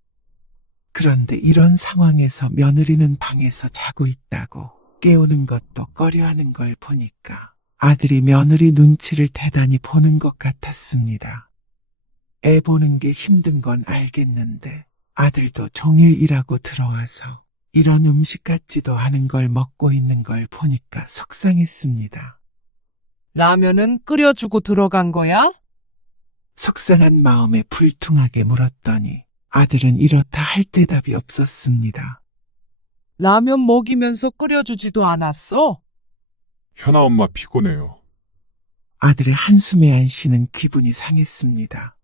그런데 이런 상황에서 며느리는 방에서 자고 있다고 깨우는 것도 꺼려하는 걸 보니까 아들이 며느리 눈치를 대단히 보는 것 같았습니다. 애 보는 게 힘든 건 알겠는데 아들도 종일 일하고 들어와서 이런 음식 같지도 않은 걸 먹고 있는 걸 보니까 속상했습니다. 라면은 끓여주고 들어간 거야? 속상한 마음에 불퉁하게 물었더니 아들은 이렇다 할 대답이 없었습니다. 라면 먹이면서 끓여주지도 않았어? 현아 엄마 피곤해요. 아들의 한숨에 안씨는 기분이 상했습니다.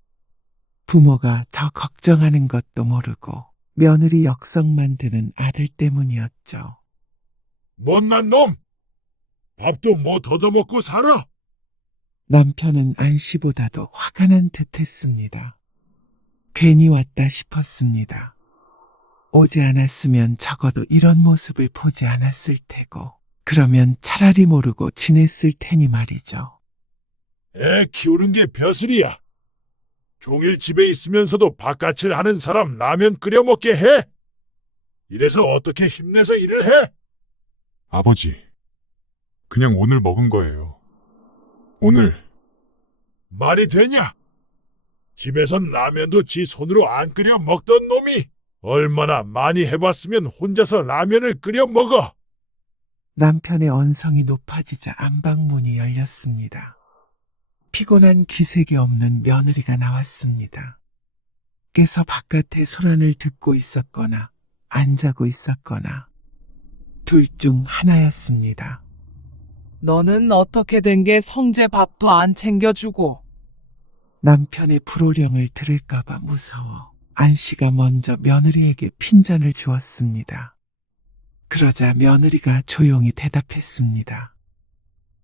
부모가 더 걱정하는 것도 모르고 며느리 역성만 드는 아들 때문이었죠. 못난 놈! 밥도 못 얻어먹고 살아! 남편은 안씨보다도 화가 난 듯했습니다. 괜히 왔다 싶었습니다. 오지 않았으면 적어도 이런 모습을 보지 않았을 테고, 그러면 차라리 모르고 지냈을 테니 말이죠. 애 키우는 게 벼슬이야. 종일 집에 있으면서도 바깥을 하는 사람 라면 끓여 먹게 해? 이래서 어떻게 힘내서 일을 해? 아버지, 그냥 오늘 먹은 거예요. 오늘. 말이 되냐? 집에선 라면도 지 손으로 안 끓여 먹던 놈이 얼마나 많이 해봤으면 혼자서 라면을 끓여 먹어. 남편의 언성이 높아지자 안방문이 열렸습니다. 피곤한 기색이 없는 며느리가 나왔습니다. 깨서 바깥에 소란을 듣고 있었거나 안 자고 있었거나 둘 중 하나였습니다. 너는 어떻게 된 게 성재 밥도 안 챙겨주고. 남편의 불호령을 들을까봐 무서워 안씨가 먼저 며느리에게 핀잔을 주었습니다. 그러자 며느리가 조용히 대답했습니다.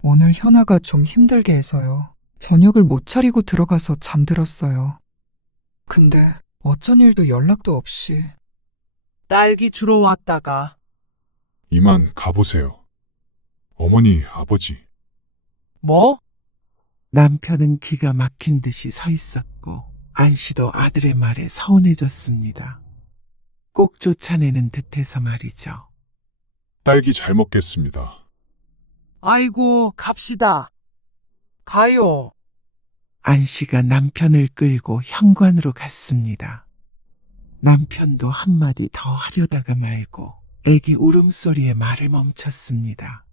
오늘 현아가 좀 힘들게 해서요. 저녁을 못 차리고 들어가서 잠들었어요. 근데 어쩐 일도 연락도 없이. 딸기 주러 왔다가. 이만 가보세요. 어머니, 아버지. 뭐? 남편은 기가 막힌 듯이 서 있었고 안씨도 아들의 말에 서운해졌습니다. 꼭 쫓아내는 듯해서 말이죠. 딸기 잘 먹겠습니다. 아이고, 갑시다. 가요. 안씨가 남편을 끌고 현관으로 갔습니다. 남편도 한마디 더 하려다가 말고 애기 울음소리에 말을 멈췄습니다.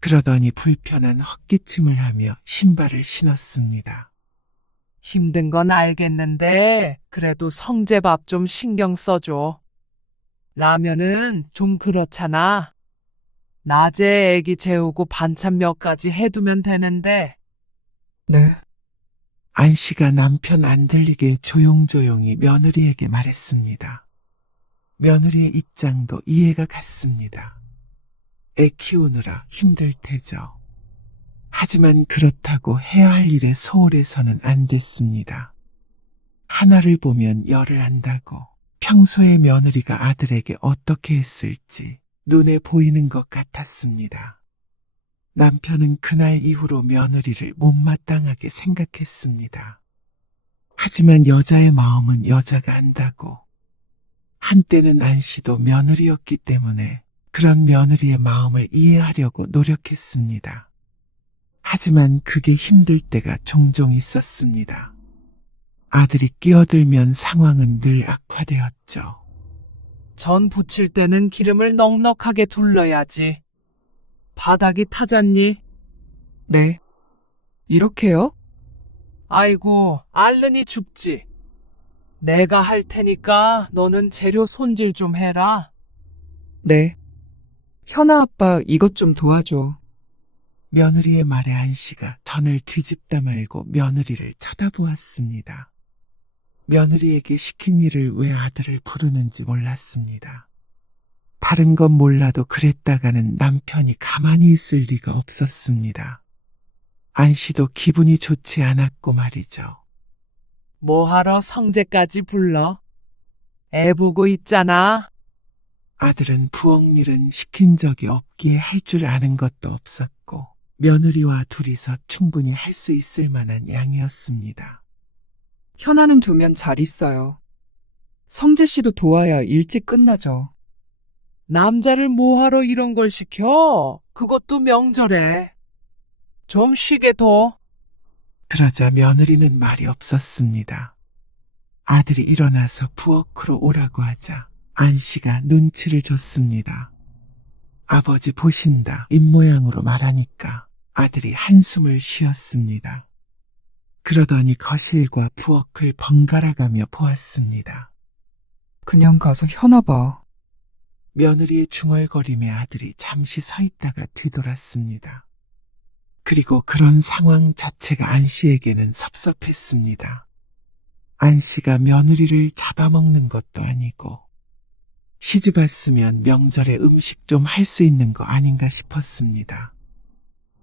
그러더니 불편한 헛기침을 하며 신발을 신었습니다. 힘든 건 알겠는데 그래도 성재 밥 좀 신경 써줘. 라면은 좀 그렇잖아. 낮에 애기 재우고 반찬 몇 가지 해두면 되는데. 네, 안씨가 남편 안 들리게 조용조용히 며느리에게 말했습니다. 며느리의 입장도 이해가 갔습니다. 애 키우느라 힘들 테죠. 하지만 그렇다고 해야 할 일에 소홀해서는 안 됐습니다. 하나를 보면 열을 안다고 평소에 며느리가 아들에게 어떻게 했을지 눈에 보이는 것 같았습니다. 남편은 그날 이후로 며느리를 못마땅하게 생각했습니다. 하지만 여자의 마음은 여자가 안다고. 한때는 안씨도 며느리였기 때문에 그런 며느리의 마음을 이해하려고 노력했습니다. 하지만 그게 힘들 때가 종종 있었습니다. 아들이 끼어들면 상황은 늘 악화되었죠. 전 부칠 때는 기름을 넉넉하게 둘러야지. 바닥이 타졌니? 네. 이렇게요? 아이고, 알른이 죽지. 내가 할 테니까 너는 재료 손질 좀 해라. 네. 현아 아빠 이것 좀 도와줘. 며느리의 말에 안씨가 전을 뒤집다 말고 며느리를 쳐다보았습니다. 며느리에게 시킨 일을 왜 아들을 부르는지 몰랐습니다. 다른 건 몰라도 그랬다가는 남편이 가만히 있을 리가 없었습니다. 안씨도 기분이 좋지 않았고 말이죠. 뭐하러 성재까지 불러? 애 보고 있잖아. 아들은 부엌 일은 시킨 적이 없기에 할 줄 아는 것도 없었고 며느리와 둘이서 충분히 할 수 있을 만한 양이었습니다. 현아는 두면 잘 있어요. 성재 씨도 도와야 일찍 끝나죠. 남자를 뭐하러 이런 걸 시켜? 그것도 명절에. 좀 쉬게 둬. 그러자 며느리는 말이 없었습니다. 아들이 일어나서 부엌으로 오라고 하자 안 씨가 눈치를 줬습니다. 아버지 보신다 입모양으로 말하니까 아들이 한숨을 쉬었습니다. 그러더니 거실과 부엌을 번갈아가며 보았습니다. 그냥 가서 현아 봐. 며느리의 중얼거림에 아들이 잠시 서 있다가 뒤돌았습니다. 그리고 그런 상황 자체가 안 씨에게는 섭섭했습니다. 안 씨가 며느리를 잡아먹는 것도 아니고 시집 왔으면 명절에 음식 좀 할 수 있는 거 아닌가 싶었습니다.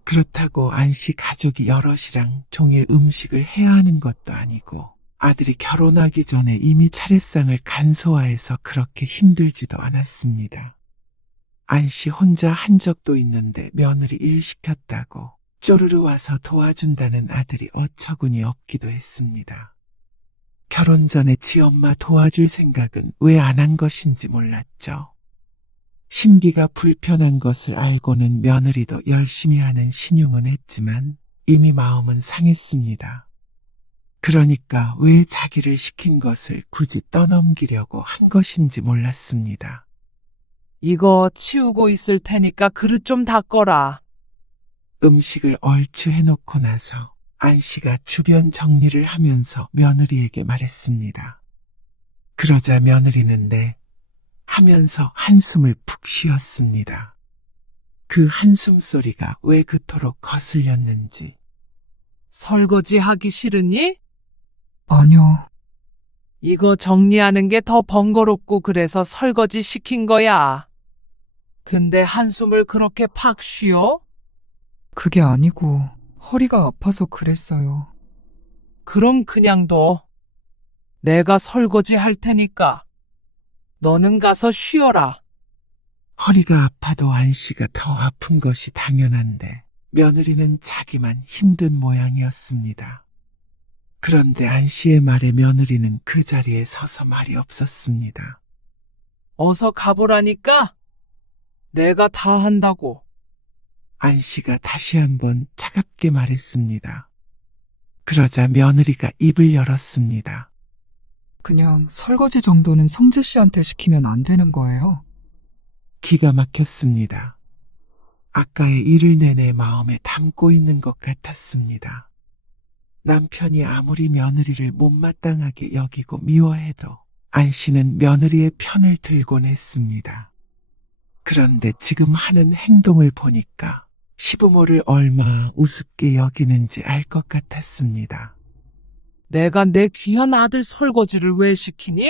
그렇다고 안 씨 가족이 여럿이랑 종일 음식을 해야 하는 것도 아니고 아들이 결혼하기 전에 이미 차례상을 간소화해서 그렇게 힘들지도 않았습니다. 안 씨 혼자 한 적도 있는데 며느리 일 시켰다고 쪼르르 와서 도와준다는 아들이 어처구니 없기도 했습니다. 결혼 전에 지엄마 도와줄 생각은 왜 안 한 것인지 몰랐죠. 심기가 불편한 것을 알고는 며느리도 열심히 하는 신용은 했지만 이미 마음은 상했습니다. 그러니까 왜 자기를 시킨 것을 굳이 떠넘기려고 한 것인지 몰랐습니다. 이거 치우고 있을 테니까 그릇 좀 닦거라. 음식을 얼추 해놓고 나서 안 씨가 주변 정리를 하면서 며느리에게 말했습니다. 그러자 며느리는 네 하면서 한숨을 푹 쉬었습니다. 그 한숨 소리가 왜 그토록 거슬렸는지. 설거지 하기 싫으니? 아니요. 이거 정리하는 게 더 번거롭고 그래서 설거지 시킨 거야. 근데 한숨을 그렇게 팍 쉬어? 그게 아니고 허리가 아파서 그랬어요. 그럼 그냥 둬. 내가 설거지 할 테니까. 너는 가서 쉬어라. 허리가 아파도 안 씨가 더 아픈 것이 당연한데 며느리는 자기만 힘든 모양이었습니다. 그런데 안 씨의 말에 며느리는 그 자리에 서서 말이 없었습니다. 어서 가보라니까. 내가 다 한다고. 안 씨가 다시 한번 차갑게 말했습니다. 그러자 며느리가 입을 열었습니다. 그냥 설거지 정도는 성재 씨한테 시키면 안 되는 거예요? 기가 막혔습니다. 아까의 일을 내내 마음에 담고 있는 것 같았습니다. 남편이 아무리 며느리를 못마땅하게 여기고 미워해도 안 씨는 며느리의 편을 들곤 했습니다. 그런데 지금 하는 행동을 보니까 시부모를 얼마 우습게 여기는지 알 것 같았습니다. 내가 내 귀한 아들 설거지를 왜 시키니?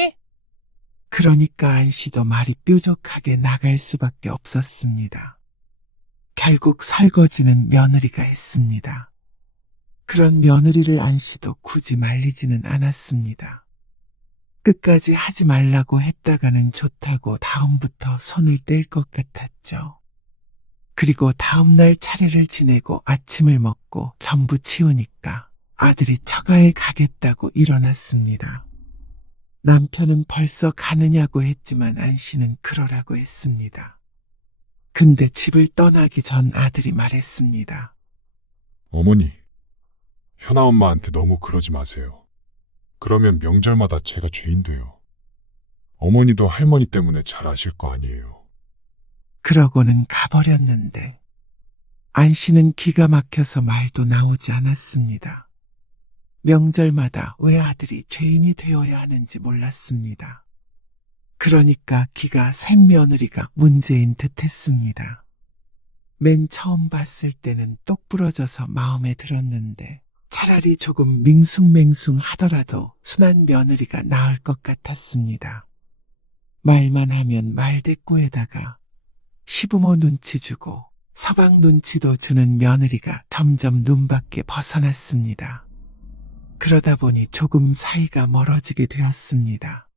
그러니까 안 씨도 말이 뾰족하게 나갈 수밖에 없었습니다. 결국 설거지는 며느리가 했습니다. 그런 며느리를 안 씨도 굳이 말리지는 않았습니다. 끝까지 하지 말라고 했다가는 좋다고 다음부터 손을 뗄 것 같았죠. 그리고 다음날 차례를 지내고 아침을 먹고 전부 치우니까 아들이 처가에 가겠다고 일어났습니다. 남편은 벌써 가느냐고 했지만 안 씨는 그러라고 했습니다. 근데 집을 떠나기 전 아들이 말했습니다. 어머니, 현아 엄마한테 너무 그러지 마세요. 그러면 명절마다 제가 죄인 돼요. 어머니도 할머니 때문에 잘 아실 거 아니에요. 그러고는 가버렸는데 안 씨는 기가 막혀서 말도 나오지 않았습니다. 명절마다 왜 아들이 죄인이 되어야 하는지 몰랐습니다. 그러니까 기가 샌 며느리가 문제인 듯 했습니다. 맨 처음 봤을 때는 똑 부러져서 마음에 들었는데 차라리 조금 밍숭맹숭 하더라도 순한 며느리가 나을 것 같았습니다. 말만 하면 말대꾸에다가 시부모 눈치 주고 서방 눈치도 주는 며느리가 점점 눈밖에 벗어났습니다. 그러다 보니 조금 사이가 멀어지게 되었습니다.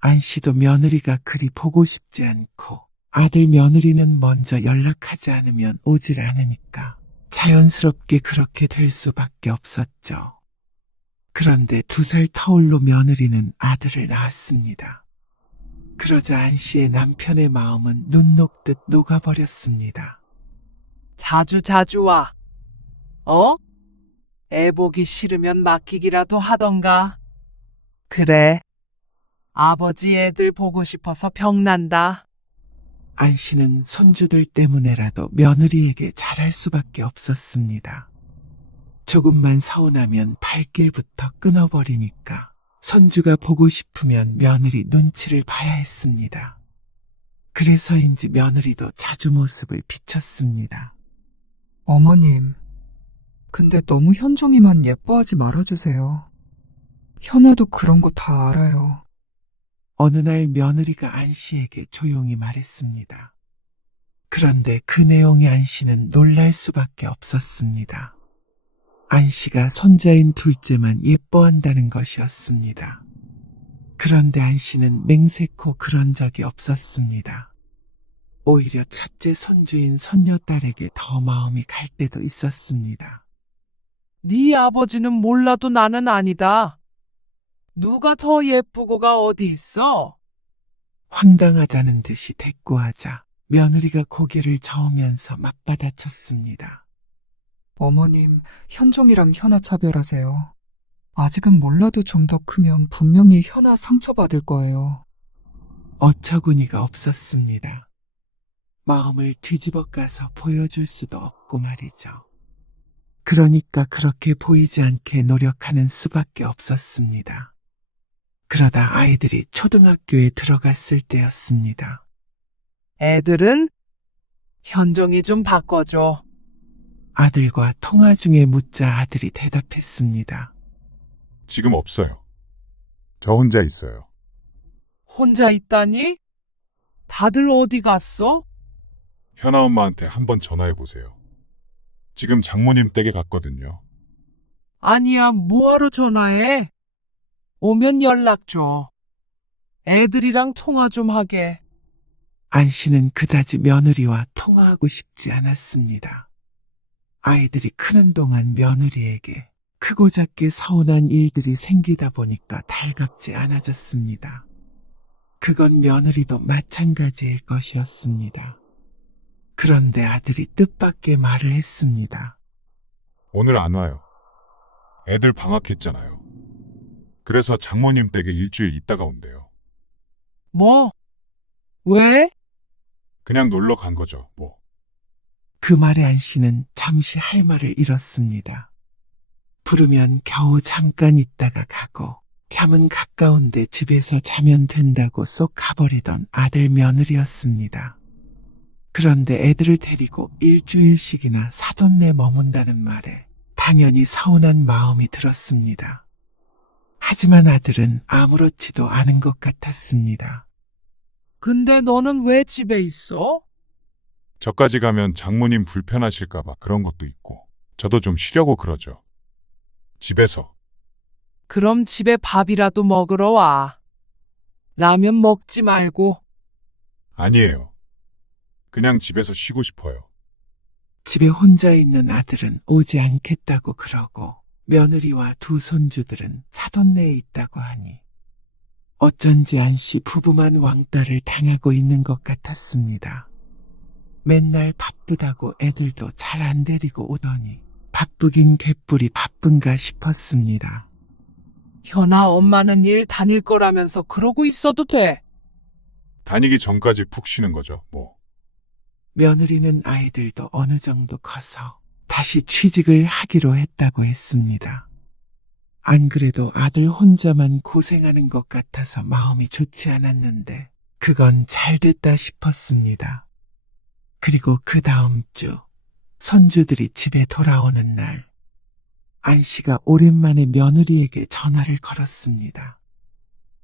안 씨도 며느리가 그리 보고 싶지 않고 아들 며느리는 먼저 연락하지 않으면 오질 않으니까 자연스럽게 그렇게 될 수밖에 없었죠. 그런데 2살 터울로 며느리는 아들을 낳았습니다. 그러자 안 씨의 남편의 마음은 눈 녹듯 녹아버렸습니다. 자주 와. 애 보기 싫으면 맡기기라도 하던가. 그래. 아버지 애들 보고 싶어서 병난다. 안 씨는 손주들 때문에라도 며느리에게 잘할 수밖에 없었습니다. 조금만 서운하면 발길부터 끊어버리니까 손주가 보고 싶으면 며느리 눈치를 봐야 했습니다. 그래서인지 며느리도 자주 모습을 비췄습니다. 어머님, 근데 너무 현종이만 예뻐하지 말아주세요. 현아도 그런 거 다 알아요. 어느 날 며느리가 안 씨에게 조용히 말했습니다. 그런데 그 내용에 안 씨는 놀랄 수밖에 없었습니다. 안 씨가 손자인 둘째만 예뻐한다는 것이었습니다. 그런데 안 씨는 맹세코 그런 적이 없었습니다. 오히려 첫째 손주인 손녀딸에게 더 마음이 갈 때도 있었습니다. 네 아버지는 몰라도 나는 아니다. 누가 더 예쁘고가 어디 있어? 황당하다는 듯이 대꾸하자 며느리가 고개를 저으면서 맞받아쳤습니다. 어머님, 현종이랑 현아 차별하세요. 아직은 몰라도 좀 더 크면 분명히 현아 상처받을 거예요. 어처구니가 없었습니다. 마음을 뒤집어 까서 보여줄 수도 없고 말이죠. 그러니까 그렇게 보이지 않게 노력하는 수밖에 없었습니다. 그러다 아이들이 초등학교에 들어갔을 때였습니다. 애들은? 현종이 좀 바꿔줘. 아들과 통화 중에 묻자 아들이 대답했습니다. 지금 없어요. 저 혼자 있어요. 혼자 있다니? 다들 어디 갔어? 현아 엄마한테 한번 전화해 보세요. 지금 장모님 댁에 갔거든요. 아니야, 뭐하러 전화해? 오면 연락 줘. 애들이랑 통화 좀 하게. 안 씨는 그다지 며느리와 통화하고 싶지 않았습니다. 아이들이 크는 동안 며느리에게 크고 작게 서운한 일들이 생기다 보니까 달갑지 않아졌습니다. 그건 며느리도 마찬가지일 것이었습니다. 그런데 아들이 뜻밖의 말을 했습니다. 오늘 안 와요. 애들 방학했잖아요. 그래서 장모님 댁에 일주일 있다가 온대요. 뭐? 왜? 그냥 놀러 간 거죠, 뭐. 그 말에 안 씨는 잠시 할 말을 잃었습니다. 부르면 겨우 잠깐 있다가 가고 잠은 가까운데 집에서 자면 된다고 쏙 가버리던 아들 며느리였습니다. 그런데 애들을 데리고 일주일씩이나 사돈네 머문다는 말에 당연히 서운한 마음이 들었습니다. 하지만 아들은 아무렇지도 않은 것 같았습니다. 근데 너는 왜 집에 있어? 저까지 가면 장모님 불편하실까봐 그런 것도 있고, 저도 좀 쉬려고 그러죠. 집에서. 그럼 집에 밥이라도 먹으러 와. 라면 먹지 말고. 아니에요. 그냥 집에서 쉬고 싶어요. 집에 혼자 있는 아들은 오지 않겠다고 그러고 며느리와 두 손주들은 사돈네에 있다고 하니 어쩐지 안 씨 부부만 왕따를 당하고 있는 것 같았습니다. 맨날 바쁘다고 애들도 잘 안 데리고 오더니 바쁘긴 개뿔이 바쁜가 싶었습니다. 현아 엄마는 일 다닐 거라면서 그러고 있어도 돼. 다니기 전까지 푹 쉬는 거죠, 뭐. 며느리는 아이들도 어느 정도 커서 다시 취직을 하기로 했다고 했습니다. 안 그래도 아들 혼자만 고생하는 것 같아서 마음이 좋지 않았는데 그건 잘 됐다 싶었습니다. 그리고 그 다음 주 손주들이 집에 돌아오는 날 안 씨가 오랜만에 며느리에게 전화를 걸었습니다.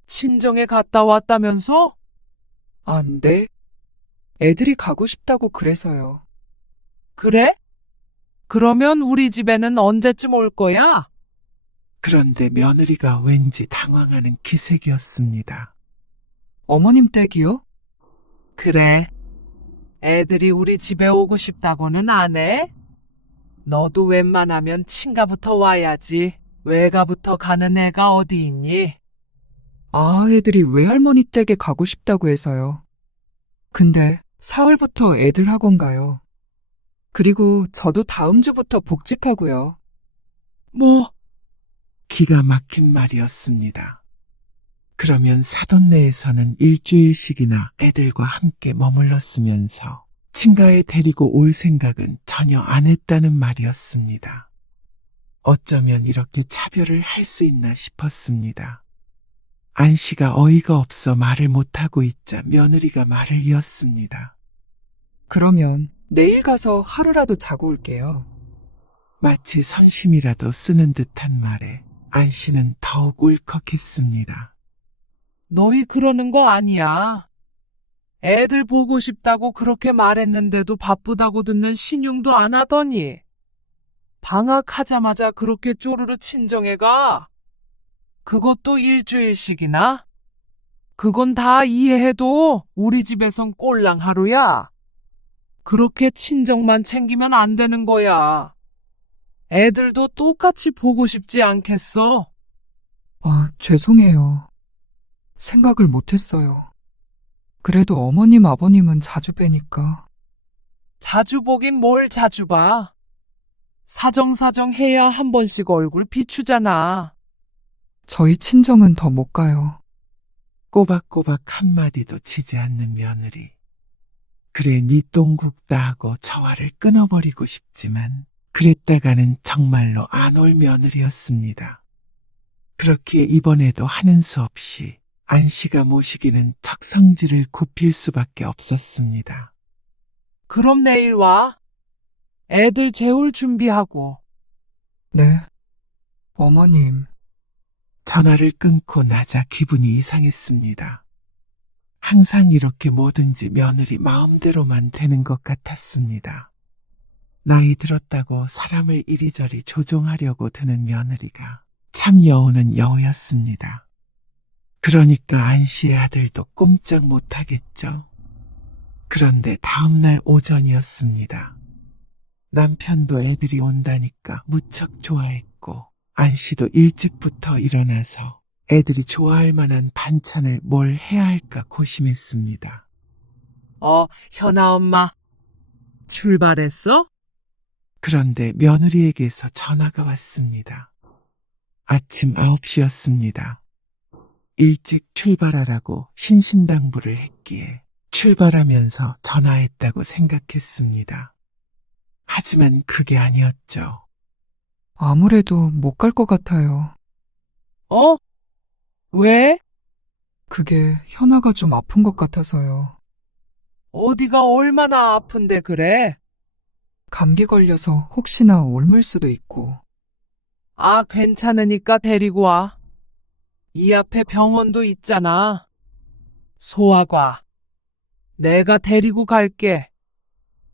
친정에 갔다 왔다면서? 안 돼. 애들이 가고 싶다고 그래서요. 그래? 그러면 우리 집에는 언제쯤 올 거야? 그런데 며느리가 왠지 당황하는 기색이었습니다. 어머님 댁이요? 그래. 애들이 우리 집에 오고 싶다고는 안 해? 너도 웬만하면 친가부터 와야지. 외가부터 가는 애가 어디 있니? 아, 애들이 외할머니 댁에 가고 싶다고 해서요. 근데 사흘부터 애들 학원 가요. 그리고 저도 다음 주부터 복직하고요. 뭐, 기가 막힌 말이었습니다. 그러면 사돈네에서는 일주일씩이나 애들과 함께 머물렀으면서 친가에 데리고 올 생각은 전혀 안 했다는 말이었습니다. 어쩌면 이렇게 차별을 할 수 있나 싶었습니다. 안 씨가 어이가 없어 말을 못하고 있자 며느리가 말을 이었습니다. 그러면 내일 가서 하루라도 자고 올게요. 마치 선심이라도 쓰는 듯한 말에 안 씨는 더욱 울컥했습니다. 너희 그러는 거 아니야. 애들 보고 싶다고 그렇게 말했는데도 바쁘다고 듣는 신용도 안 하더니. 방학하자마자 그렇게 쪼르르 친정해가? 그것도 일주일씩이나? 그건 다 이해해도 우리 집에선 꼴랑 하루야. 그렇게 친정만 챙기면 안 되는 거야. 애들도 똑같이 보고 싶지 않겠어? 아, 죄송해요. 생각을 못했어요. 그래도 어머님, 아버님은 자주 뵈니까. 자주 보긴 뭘 자주 봐. 사정사정 해야 한 번씩 얼굴 비추잖아. 저희 친정은 더 못 가요. 꼬박꼬박 한마디도 치지 않는 며느리. 그래 니 똥국다 하고 저화를 끊어버리고 싶지만 그랬다가는 정말로 안 올 며느리였습니다. 그렇기에 이번에도 하는 수 없이 안 씨가 모시기는 척성질을 굽힐 수밖에 없었습니다. 그럼 내일 와. 애들 재울 준비하고. 네. 어머님, 전화를 끊고 나자 기분이 이상했습니다. 항상 이렇게 뭐든지 며느리 마음대로만 되는 것 같았습니다. 나이 들었다고 사람을 이리저리 조종하려고 드는 며느리가 참 여우는 여우였습니다. 그러니까 안 씨의 아들도 꼼짝 못하겠죠. 그런데 다음날 오전이었습니다. 남편도 애들이 온다니까 무척 좋아했고 안 씨도 일찍부터 일어나서 애들이 좋아할 만한 반찬을 뭘 해야 할까 고심했습니다. 현아 엄마. 출발했어? 그런데 며느리에게서 전화가 왔습니다. 아침 9시였습니다. 일찍 출발하라고 신신당부를 했기에 출발하면서 전화했다고 생각했습니다. 하지만 그게 아니었죠. 아무래도 못 갈 것 같아요. 왜? 그게 현아가 좀 아픈 것 같아서요. 어디가 얼마나 아픈데 그래? 감기 걸려서 혹시나 옮을 수도 있고. 아, 괜찮으니까 데리고 와. 이 앞에 병원도 있잖아. 소아과. 내가 데리고 갈게.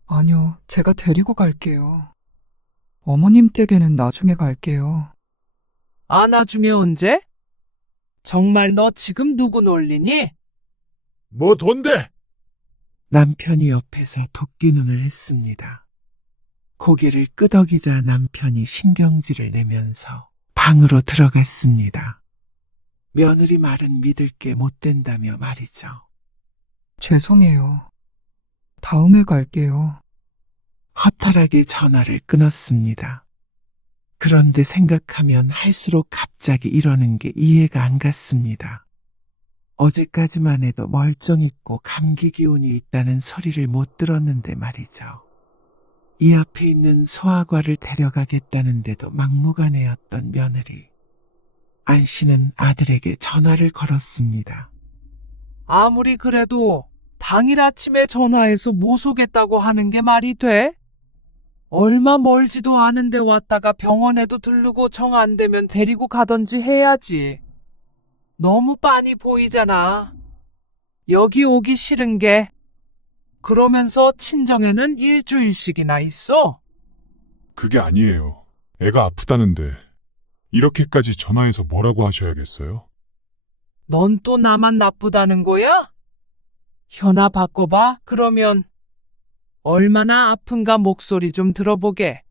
아니요, 제가 데리고 갈게요. 어머님 댁에는 나중에 갈게요. 아, 나중에 언제? 정말 너 지금 누구 놀리니? 뭐 돈데? 남편이 옆에서 도끼 눈을 했습니다. 고개를 끄덕이자 남편이 신경질을 내면서 방으로 들어갔습니다. 며느리 말은 믿을 게 못 된다며 말이죠. 죄송해요. 다음에 갈게요. 허탈하게 전화를 끊었습니다. 그런데 생각하면 할수록 갑자기 이러는 게 이해가 안 갔습니다. 어제까지만 해도 멀쩡했고 감기 기운이 있다는 소리를 못 들었는데 말이죠. 이 앞에 있는 소아과를 데려가겠다는데도 막무가내였던 며느리. 안 씨는 아들에게 전화를 걸었습니다. 아무리 그래도 당일 아침에 전화해서 못 오겠다고 하는 게 말이 돼? 얼마 멀지도 않은데 왔다가 병원에도 들르고 정 안 되면 데리고 가던지 해야지. 너무 빤히 보이잖아. 여기 오기 싫은 게. 그러면서 친정에는 일주일씩이나 있어. 그게 아니에요. 애가 아프다는데 이렇게까지 전화해서 뭐라고 하셔야겠어요? 넌 또 나만 나쁘다는 거야? 현아 바꿔봐. 그러면 얼마나 아픈가 목소리 좀 들어보게.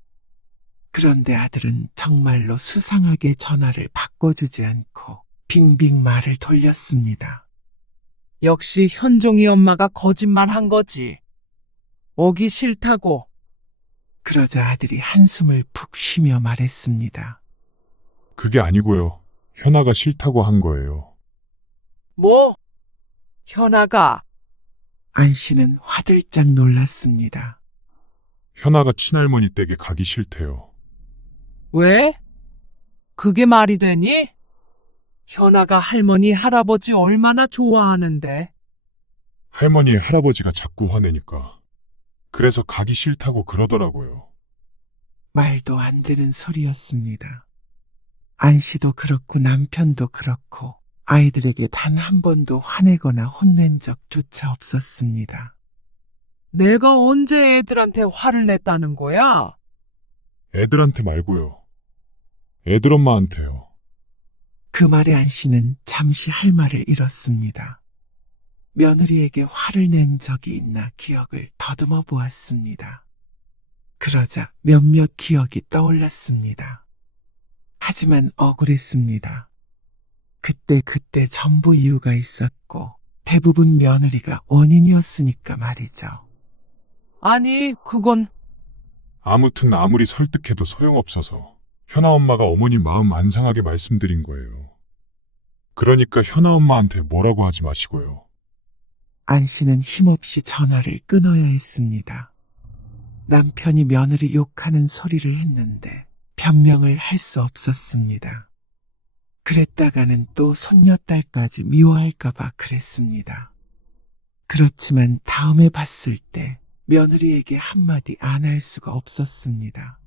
그런데 아들은 정말로 수상하게 전화를 바꿔주지 않고 빙빙 말을 돌렸습니다. 역시 현종이 엄마가 거짓말한 거지. 오기 싫다고. 그러자 아들이 한숨을 푹 쉬며 말했습니다. 그게 아니고요. 현아가 싫다고 한 거예요. 뭐? 현아가 안 씨는 화들짝 놀랐습니다. 현아가 친할머니 댁에 가기 싫대요. 왜? 그게 말이 되니? 현아가 할머니, 할아버지 얼마나 좋아하는데. 할머니, 할아버지가 자꾸 화내니까. 그래서 가기 싫다고 그러더라고요. 말도 안 되는 소리였습니다. 안 씨도 그렇고 남편도 그렇고 아이들에게 단 한 번도 화내거나 혼낸 적조차 없었습니다. 내가 언제 애들한테 화를 냈다는 거야? 애들한테 말고요. 애들 엄마한테요. 그 말에 안 씨는 잠시 할 말을 잃었습니다. 며느리에게 화를 낸 적이 있나 기억을 더듬어 보았습니다. 그러자 몇몇 기억이 떠올랐습니다. 하지만 억울했습니다. 그때 전부 이유가 있었고 대부분 며느리가 원인이었으니까 말이죠. 아니, 그건 아무튼 아무리 설득해도 소용없어서 현아 엄마가 어머니 마음 안 상하게 말씀드린 거예요. 그러니까 현아 엄마한테 뭐라고 하지 마시고요. 안 씨는 힘없이 전화를 끊어야 했습니다. 남편이 며느리 욕하는 소리를 했는데 변명을 할 수 없었습니다. 그랬다가는 또 손녀딸까지 미워할까봐 그랬습니다. 그렇지만 다음에 봤을 때 며느리에게 한마디 안 할 수가 없었습니다.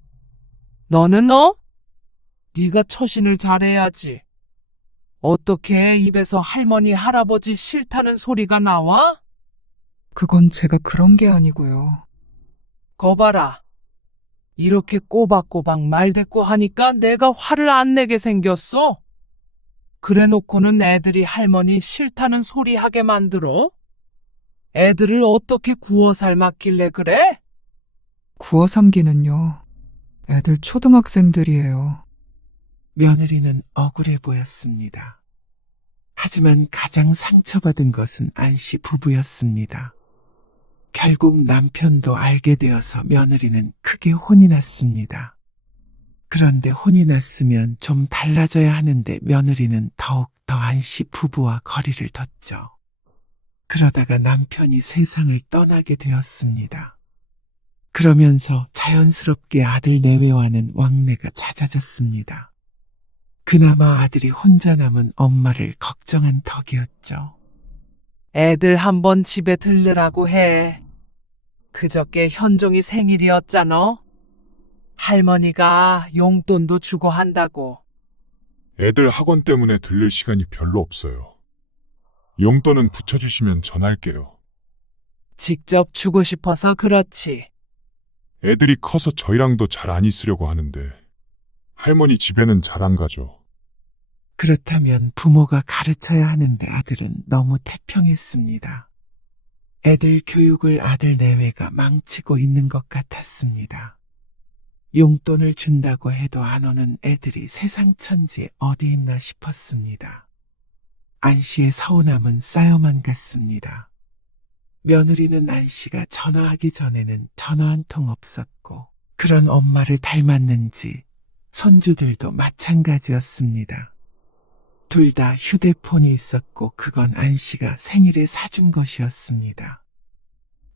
너는 네가 처신을 잘해야지. 어떻게 입에서 할머니, 할아버지 싫다는 소리가 나와? 그건 제가 그런 게 아니고요. 거 봐라. 이렇게 꼬박꼬박 말대꾸 하니까 내가 화를 안 내게 생겼어. 그래 놓고는 애들이 할머니 싫다는 소리 하게 만들어? 애들을 어떻게 구워 삶았길래 그래? 구워 삼기는요. 애들 초등학생들이에요. 며느리는 억울해 보였습니다. 하지만 가장 상처받은 것은 안 씨 부부였습니다. 결국 남편도 알게 되어서 며느리는 크게 혼이 났습니다. 그런데 혼이 났으면 좀 달라져야 하는데 며느리는 더욱더 안 씨 부부와 거리를 뒀죠. 그러다가 남편이 세상을 떠나게 되었습니다. 그러면서 자연스럽게 아들 내외와는 왕래가 잦아졌습니다. 그나마 아들이 혼자 남은 엄마를 걱정한 덕이었죠. 애들 한번 집에 들르라고 해. 그저께 현종이 생일이었잖아. 할머니가 용돈도 주고 한다고. 애들 학원 때문에 들릴 시간이 별로 없어요. 용돈은 붙여주시면 전할게요. 직접 주고 싶어서 그렇지. 애들이 커서 저희랑도 잘 안 있으려고 하는데 할머니 집에는 잘 안 가죠. 그렇다면 부모가 가르쳐야 하는데 아들은 너무 태평했습니다. 애들 교육을 아들 내외가 망치고 있는 것 같았습니다. 용돈을 준다고 해도 안 오는 애들이 세상 천지에 어디 있나 싶었습니다. 안 씨의 서운함은 쌓여만 갔습니다. 며느리는 안 씨가 전화하기 전에는 전화 한 통 없었고 그런 엄마를 닮았는지 손주들도 마찬가지였습니다. 둘 다 휴대폰이 있었고 그건 안 씨가 생일에 사준 것이었습니다.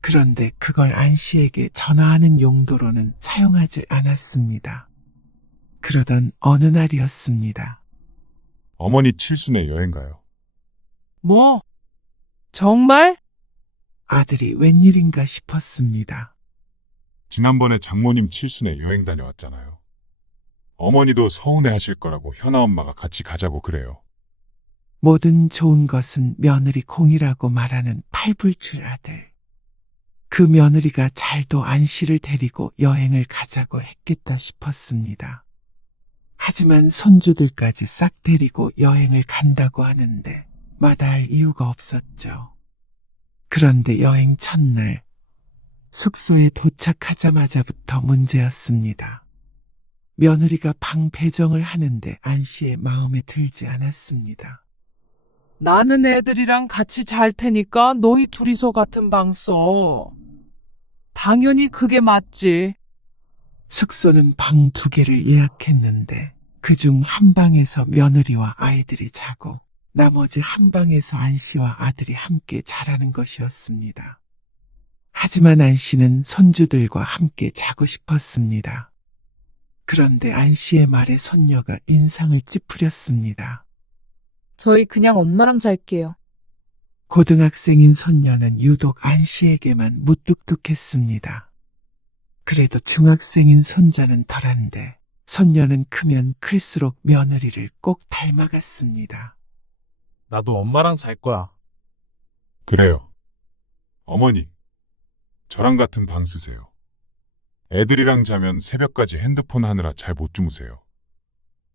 그런데 그걸 안 씨에게 전화하는 용도로는 사용하지 않았습니다. 그러던 어느 날이었습니다. 어머니 칠순에 여행 가요. 뭐? 정말? 아들이 웬일인가 싶었습니다. 지난번에 장모님 칠순에 여행 다녀왔잖아요. 어머니도 서운해 하실 거라고 현아 엄마가 같이 가자고 그래요. 모든 좋은 것은 며느리 공이라고 말하는 팔불출 아들. 그 며느리가 잘도 안 씨를 데리고 여행을 가자고 했겠다 싶었습니다. 하지만 손주들까지 싹 데리고 여행을 간다고 하는데 마다할 이유가 없었죠. 그런데 여행 첫날 숙소에 도착하자마자부터 문제였습니다. 며느리가 방 배정을 하는데 안 씨의 마음에 들지 않았습니다. 나는 애들이랑 같이 잘 테니까 너희 둘이서 같은 방 써. 당연히 그게 맞지. 숙소는 방 2개를 예약했는데 그중 한 방에서 며느리와 아이들이 자고 나머지 한 방에서 안 씨와 아들이 함께 자라는 것이었습니다. 하지만 안 씨는 손주들과 함께 자고 싶었습니다. 그런데 안 씨의 말에 손녀가 인상을 찌푸렸습니다. 저희 그냥 엄마랑 잘게요. 고등학생인 손녀는 유독 안 씨에게만 무뚝뚝했습니다. 그래도 중학생인 손자는 덜한데 손녀는 크면 클수록 며느리를 꼭 닮아갔습니다. 나도 엄마랑 잘 거야. 그래요. 어머님, 저랑 같은 방 쓰세요. 애들이랑 자면 새벽까지 핸드폰 하느라 잘 못 주무세요.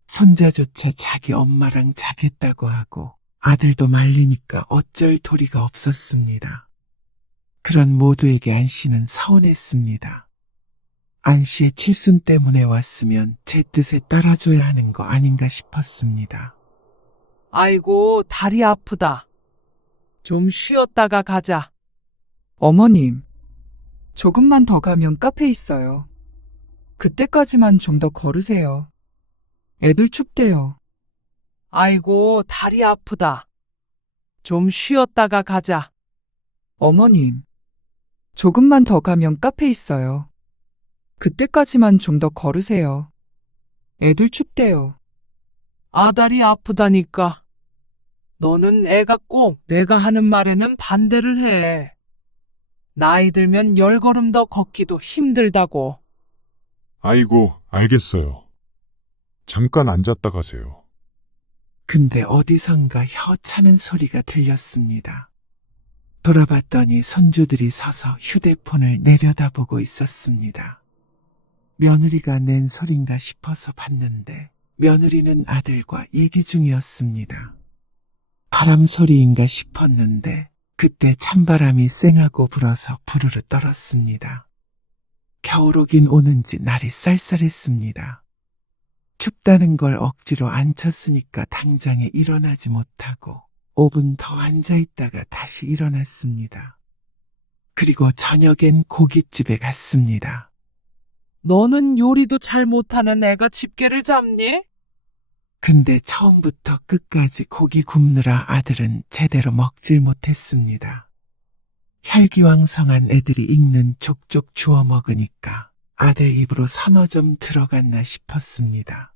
손자조차 자기 엄마랑 자겠다고 하고 아들도 말리니까 어쩔 도리가 없었습니다. 그런 모두에게 안 씨는 서운했습니다. 안 씨의 칠순 때문에 왔으면 제 뜻에 따라줘야 하는 거 아닌가 싶었습니다. 아이고, 다리 아프다. 좀 쉬었다가 가자. 어머님, 조금만 더 가면 카페 있어요. 그때까지만 좀 더 걸으세요. 애들 춥대요. 아이고, 다리 아프다. 좀 쉬었다가 가자. 어머님, 조금만 더 가면 카페 있어요. 그때까지만 좀 더 걸으세요. 애들 춥대요. 아다리 아프다니까. 너는 애가 꼭 내가 하는 말에는 반대를 해. 나이 들면 10걸음 더 걷기도 힘들다고. 아이고, 알겠어요. 잠깐 앉았다 가세요. 근데 어디선가 혀차는 소리가 들렸습니다. 돌아봤더니 손주들이 서서 휴대폰을 내려다보고 있었습니다. 며느리가 낸 소린가 싶어서 봤는데 며느리는 아들과 얘기 중이었습니다. 바람 소리인가 싶었는데 그때 찬바람이 쌩하고 불어서 부르르 떨었습니다. 겨울 오긴 오는지 날이 쌀쌀했습니다. 춥다는 걸 억지로 앉혔으니까 당장에 일어나지 못하고 5분 더 앉아있다가 다시 일어났습니다. 그리고 저녁엔 고깃집에 갔습니다. 너는 요리도 잘 못하는 애가 집게를 잡니? 근데 처음부터 끝까지 고기 굽느라 아들은 제대로 먹질 못했습니다. 혈기왕성한 애들이 익는 족족 주워 먹으니까 아들 입으로 서너 점 들어갔나 싶었습니다.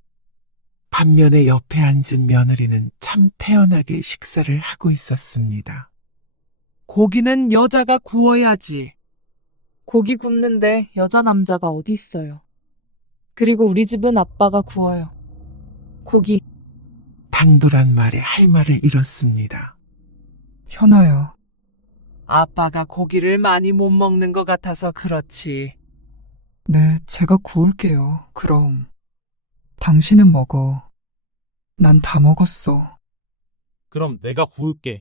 반면에 옆에 앉은 며느리는 참 태연하게 식사를 하고 있었습니다. 고기는 여자가 구워야지. 고기 굽는데 여자 남자가 어디 있어요. 그리고 우리 집은 아빠가 구워요. 고기. 당돌한 말에 할 말을 잃었습니다. 현아야, 아빠가 고기를 많이 못 먹는 것 같아서 그렇지. 네, 제가 구울게요. 그럼. 당신은 먹어. 난 다 먹었어. 그럼 내가 구울게.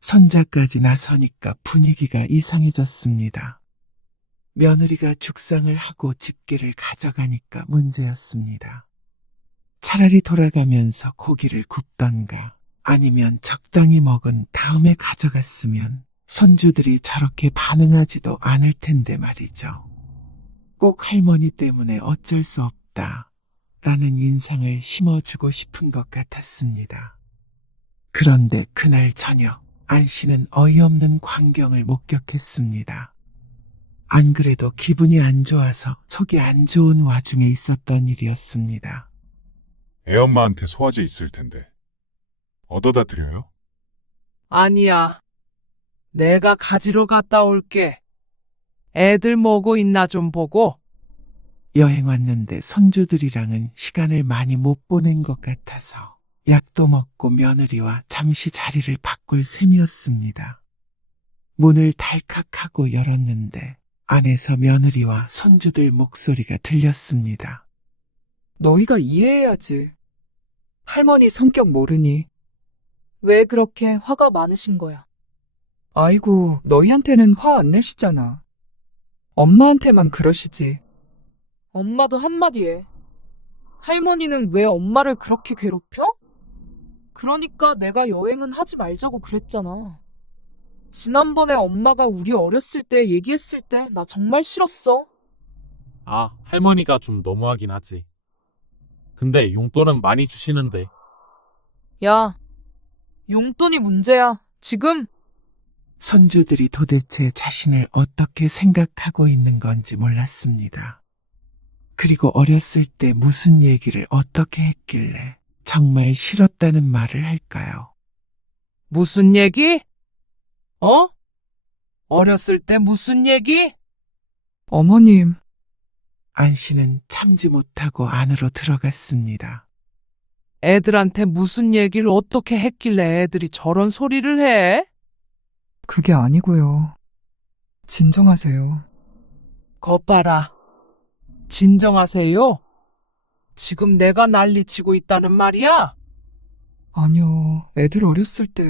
손자까지 나서니까 분위기가 이상해졌습니다. 며느리가 죽상을 하고 집게를 가져가니까 문제였습니다. 차라리 돌아가면서 고기를 굽던가 아니면 적당히 먹은 다음에 가져갔으면 손주들이 저렇게 반응하지도 않을 텐데 말이죠. 꼭 할머니 때문에 어쩔 수 없다 라는 인상을 심어주고 싶은 것 같았습니다. 그런데 그날 저녁 안 씨는 어이없는 광경을 목격했습니다. 안 그래도 기분이 안 좋아서 속이 안 좋은 와중에 있었던 일이었습니다. 애엄마한테 소화제 있을 텐데. 얻어다 드려요? 아니야. 내가 가지러 갔다 올게. 애들 뭐고 있나 좀 보고. 여행 왔는데 손주들이랑은 시간을 많이 못 보낸 것 같아서 약도 먹고 며느리와 잠시 자리를 바꿀 셈이었습니다. 문을 달칵하고 열었는데 안에서 며느리와 손주들 목소리가 들렸습니다. 너희가 이해해야지. 할머니 성격 모르니. 왜 그렇게 화가 많으신 거야? 아이고, 너희한테는 화 안 내시잖아. 엄마한테만 그러시지. 엄마도 한마디 해. 할머니는 왜 엄마를 그렇게 괴롭혀? 그러니까 내가 여행은 하지 말자고 그랬잖아. 지난번에 엄마가 우리 어렸을 때 얘기했을 때 나 정말 싫었어. 아, 할머니가 좀 너무하긴 하지. 근데 용돈은 많이 주시는데. 야, 용돈이 문제야. 지금 손주들이 도대체 자신을 어떻게 생각하고 있는 건지 몰랐습니다. 그리고 어렸을 때 무슨 얘기를 어떻게 했길래 정말 싫었다는 말을 할까요? 무슨 얘기? 어? 어렸을 때 무슨 얘기? 어머님, 안 씨는 참지 못하고 안으로 들어갔습니다. 애들한테 무슨 얘기를 어떻게 했길래 애들이 저런 소리를 해? 그게 아니고요. 진정하세요. 것 봐라. 진정하세요. 지금 내가 난리치고 있다는 말이야? 아니요, 애들 어렸을 때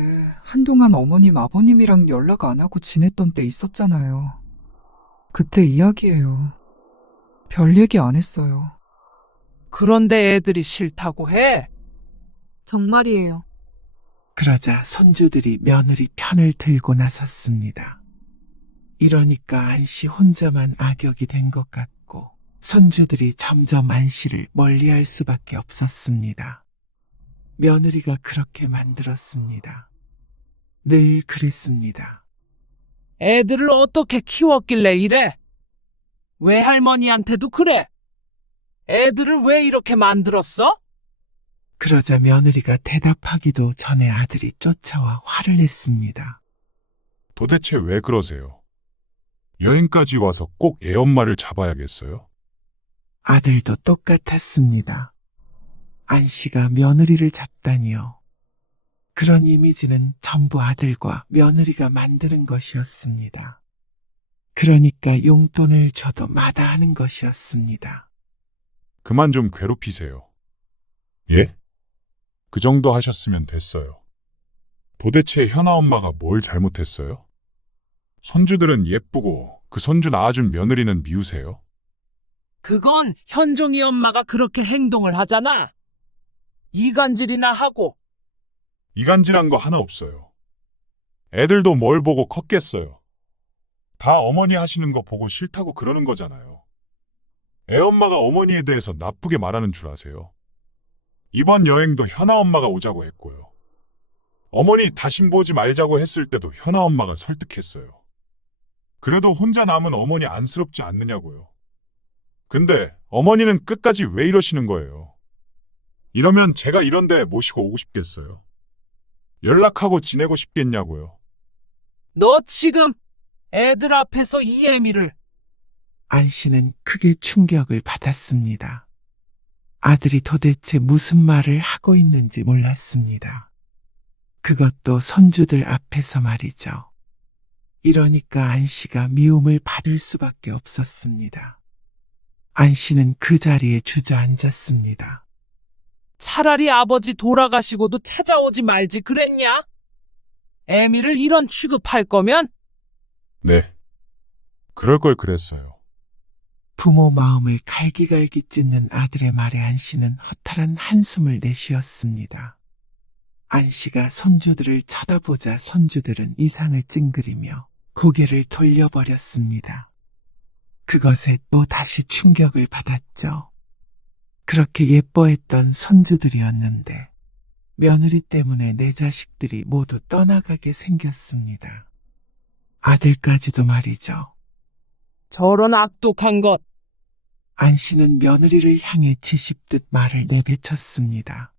한동안 어머님, 아버님이랑 연락 안 하고 지냈던 때 있었잖아요. 그때 이야기예요. 별 얘기 안 했어요. 그런데 애들이 싫다고 해? 정말이에요. 그러자 손주들이 며느리 편을 들고 나섰습니다. 이러니까 안 씨 혼자만 악역이 된 것 같고 손주들이 점점 안 씨를 멀리할 수밖에 없었습니다. 며느리가 그렇게 만들었습니다. 늘 그랬습니다. 애들을 어떻게 키웠길래 이래? 외할머니한테도 그래? 애들을 왜 이렇게 만들었어? 그러자 며느리가 대답하기도 전에 아들이 쫓아와 화를 냈습니다. 도대체 왜 그러세요? 여행까지 와서 꼭 애엄마를 잡아야겠어요? 아들도 똑같았습니다. 안 씨가 며느리를 잡다니요. 그런 이미지는 전부 아들과 며느리가 만드는 것이었습니다. 그러니까 용돈을 줘도 마다하는 것이었습니다. 그만 좀 괴롭히세요. 예? 그 정도 하셨으면 됐어요. 도대체 현아 엄마가 뭘 잘못했어요? 손주들은 예쁘고 그 손주 낳아준 며느리는 미우세요? 그건 현종이 엄마가 그렇게 행동을 하잖아. 이간질이나 하고. 이간질한 거 하나 없어요. 애들도 뭘 보고 컸겠어요. 다 어머니 하시는 거 보고 싫다고 그러는 거잖아요. 애엄마가 어머니에 대해서 나쁘게 말하는 줄 아세요? 이번 여행도 현아 엄마가 오자고 했고요. 어머니 다신 보지 말자고 했을 때도 현아 엄마가 설득했어요. 그래도 혼자 남은 어머니 안쓰럽지 않느냐고요. 근데 어머니는 끝까지 왜 이러시는 거예요? 이러면 제가 이런데 모시고 오고 싶겠어요? 연락하고 지내고 싶겠냐고요. 너 지금 애들 앞에서 이 애미를. 안 씨는 크게 충격을 받았습니다. 아들이 도대체 무슨 말을 하고 있는지 몰랐습니다. 그것도 손주들 앞에서 말이죠. 이러니까 안 씨가 미움을 받을 수밖에 없었습니다. 안 씨는 그 자리에 주저앉았습니다. 차라리 아버지 돌아가시고도 찾아오지 말지 그랬냐? 애미를 이런 취급할 거면? 네. 그럴 걸 그랬어요. 부모 마음을 갈기갈기 찢는 아들의 말에 안 씨는 허탈한 한숨을 내쉬었습니다. 안 씨가 손주들을 쳐다보자 손주들은 이상을 찡그리며 고개를 돌려버렸습니다. 그것에 또 다시 충격을 받았죠. 그렇게 예뻐했던 손주들이었는데 며느리 때문에 내 자식들이 모두 떠나가게 생겼습니다. 아들까지도 말이죠. 저런 악독한 것. 안 씨는 며느리를 향해 지십듯 말을 내뱉었습니다.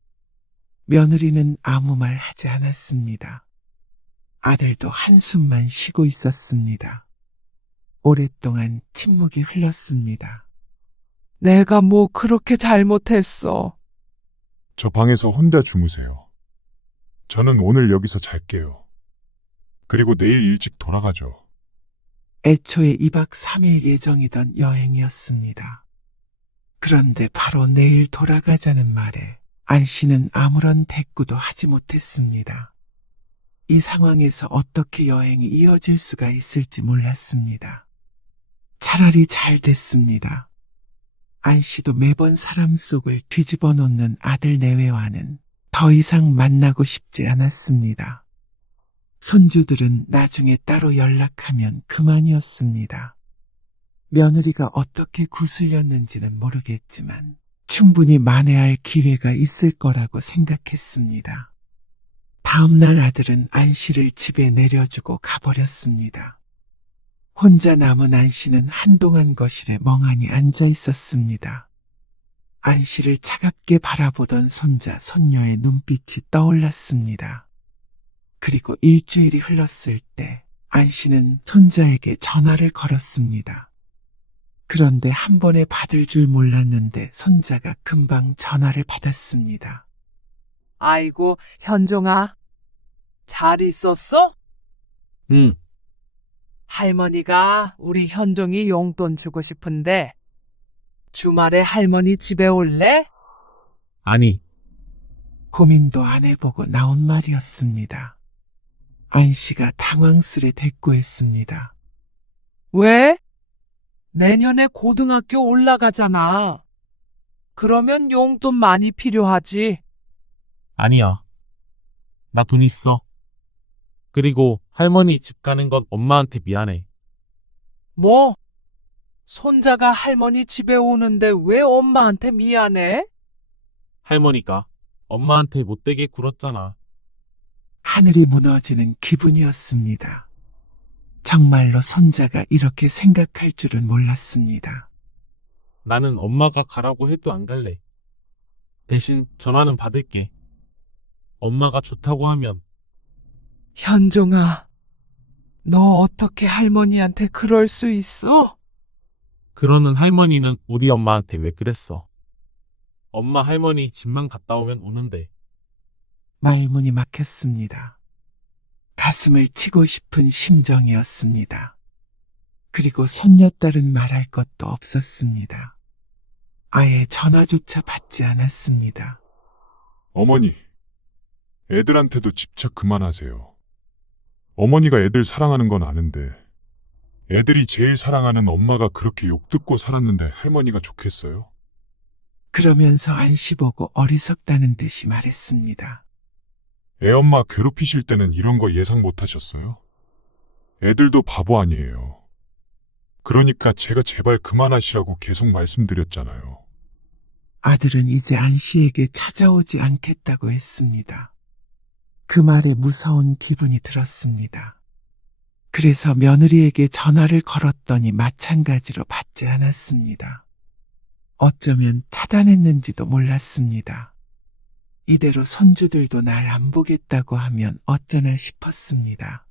며느리는 아무 말 하지 않았습니다. 아들도 한숨만 쉬고 있었습니다. 오랫동안 침묵이 흘렀습니다. 내가 뭐 그렇게 잘못했어. 저 방에서 혼자 주무세요. 저는 오늘 여기서 잘게요. 그리고 내일 일찍 돌아가죠. 애초에 2박 3일 예정이던 여행이었습니다. 그런데 바로 내일 돌아가자는 말에 안 씨는 아무런 대꾸도 하지 못했습니다. 이 상황에서 어떻게 여행이 이어질 수가 있을지 몰랐습니다. 차라리 잘 됐습니다. 안 씨도 매번 사람 속을 뒤집어 놓는 아들 내외와는 더 이상 만나고 싶지 않았습니다. 손주들은 나중에 따로 연락하면 그만이었습니다. 며느리가 어떻게 구슬렸는지는 모르겠지만 충분히 만회할 기회가 있을 거라고 생각했습니다. 다음 날 아들은 안 씨를 집에 내려주고 가버렸습니다. 혼자 남은 안 씨는 한동안 거실에 멍하니 앉아 있었습니다. 안 씨를 차갑게 바라보던 손자, 손녀의 눈빛이 떠올랐습니다. 그리고 일주일이 흘렀을 때 안 씨는 손자에게 전화를 걸었습니다. 그런데 한 번에 받을 줄 몰랐는데 손자가 금방 전화를 받았습니다. 아이고, 현종아. 잘 있었어? 응, 할머니가 우리 현종이 용돈 주고 싶은데 주말에 할머니 집에 올래? 아니, 고민도 안 해보고 나온 말이었습니다. 안 씨가 당황스레 대꾸했습니다. 왜? 내년에 고등학교 올라가잖아. 그러면 용돈 많이 필요하지. 아니야. 나 돈 있어. 그리고 할머니 집 가는 건 엄마한테 미안해. 뭐? 손자가 할머니 집에 오는데 왜 엄마한테 미안해? 할머니가 엄마한테 못되게 굴었잖아. 하늘이 무너지는 기분이었습니다. 정말로 손자가 이렇게 생각할 줄은 몰랐습니다. 나는 엄마가 가라고 해도 안 갈래. 대신 전화는 받을게. 엄마가 좋다고 하면. 현종아, 너 어떻게 할머니한테 그럴 수 있어? 그러는 할머니는 우리 엄마한테 왜 그랬어? 엄마 할머니 집만 갔다 오면 오는데. 말문이 막혔습니다. 가슴을 치고 싶은 심정이었습니다. 그리고 손녀딸은 말할 것도 없었습니다. 아예 전화조차 받지 않았습니다. 어머니, 애들한테도 집착 그만하세요. 어머니가 애들 사랑하는 건 아는데 애들이 제일 사랑하는 엄마가 그렇게 욕 듣고 살았는데 할머니가 좋겠어요? 그러면서 안 씨 보고 어리석다는 듯이 말했습니다. 애엄마 괴롭히실 때는 이런 거 예상 못 하셨어요? 애들도 바보 아니에요. 그러니까 제가 제발 그만하시라고 계속 말씀드렸잖아요. 아들은 이제 안 씨에게 찾아오지 않겠다고 했습니다. 그 말에 무서운 기분이 들었습니다. 그래서 며느리에게 전화를 걸었더니 마찬가지로 받지 않았습니다. 어쩌면 차단했는지도 몰랐습니다. 이대로 손주들도 날 안 보겠다고 하면 어쩌나 싶었습니다.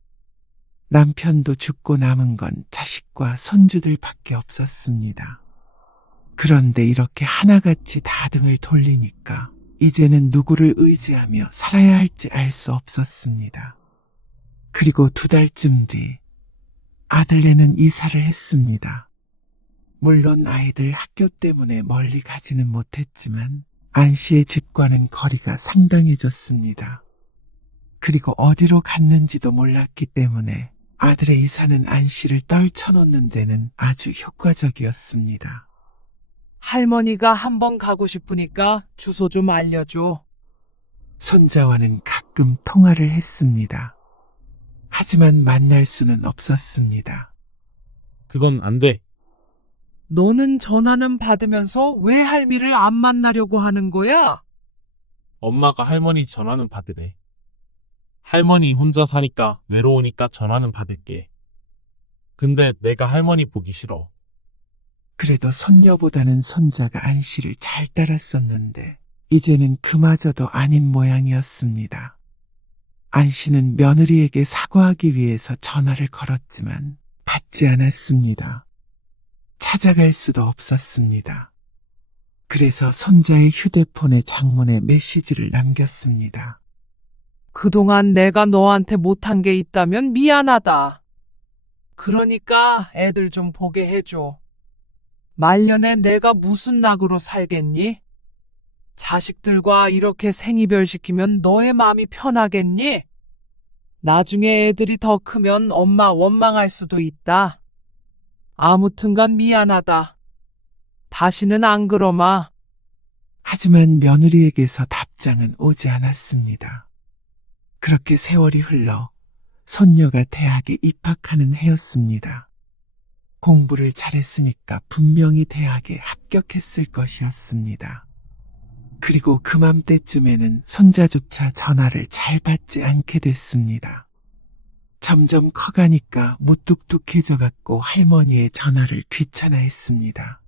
남편도 죽고 남은 건 자식과 손주들밖에 없었습니다. 그런데 이렇게 하나같이 다 등을 돌리니까 이제는 누구를 의지하며 살아야 할지 알 수 없었습니다. 그리고 2달쯤 뒤 아들네는 이사를 했습니다. 물론 아이들 학교 때문에 멀리 가지는 못했지만 안 씨의 집과는 거리가 상당해졌습니다. 그리고 어디로 갔는지도 몰랐기 때문에 아들의 이사는 안 씨를 떨쳐놓는 데는 아주 효과적이었습니다. 할머니가 한번 가고 싶으니까 주소 좀 알려줘. 손자와는 가끔 통화를 했습니다. 하지만 만날 수는 없었습니다. 그건 안 돼. 너는 전화는 받으면서 왜 할미를 안 만나려고 하는 거야? 엄마가 할머니 전화는 받으래. 할머니 혼자 사니까 외로우니까 전화는 받을게. 근데 내가 할머니 보기 싫어. 그래도 손녀보다는 손자가 안 씨를 잘 따랐었는데 이제는 그마저도 아닌 모양이었습니다. 안 씨는 며느리에게 사과하기 위해서 전화를 걸었지만 받지 않았습니다. 찾아갈 수도 없었습니다. 그래서 손자의 휴대폰에 장문의 메시지를 남겼습니다. 그동안 내가 너한테 못한 게 있다면 미안하다. 그러니까 애들 좀 보게 해줘. 말년에 내가 무슨 낙으로 살겠니? 자식들과 이렇게 생이별 시키면 너의 마음이 편하겠니? 나중에 애들이 더 크면 엄마 원망할 수도 있다. 아무튼간 미안하다. 다시는 안 그러마. 하지만 며느리에게서 답장은 오지 않았습니다. 그렇게 세월이 흘러 손녀가 대학에 입학하는 해였습니다. 공부를 잘했으니까 분명히 대학에 합격했을 것이었습니다. 그리고 그맘때쯤에는 손자조차 전화를 잘 받지 않게 됐습니다. 점점 커가니까 무뚝뚝해져 갔고 할머니의 전화를 귀찮아했습니다.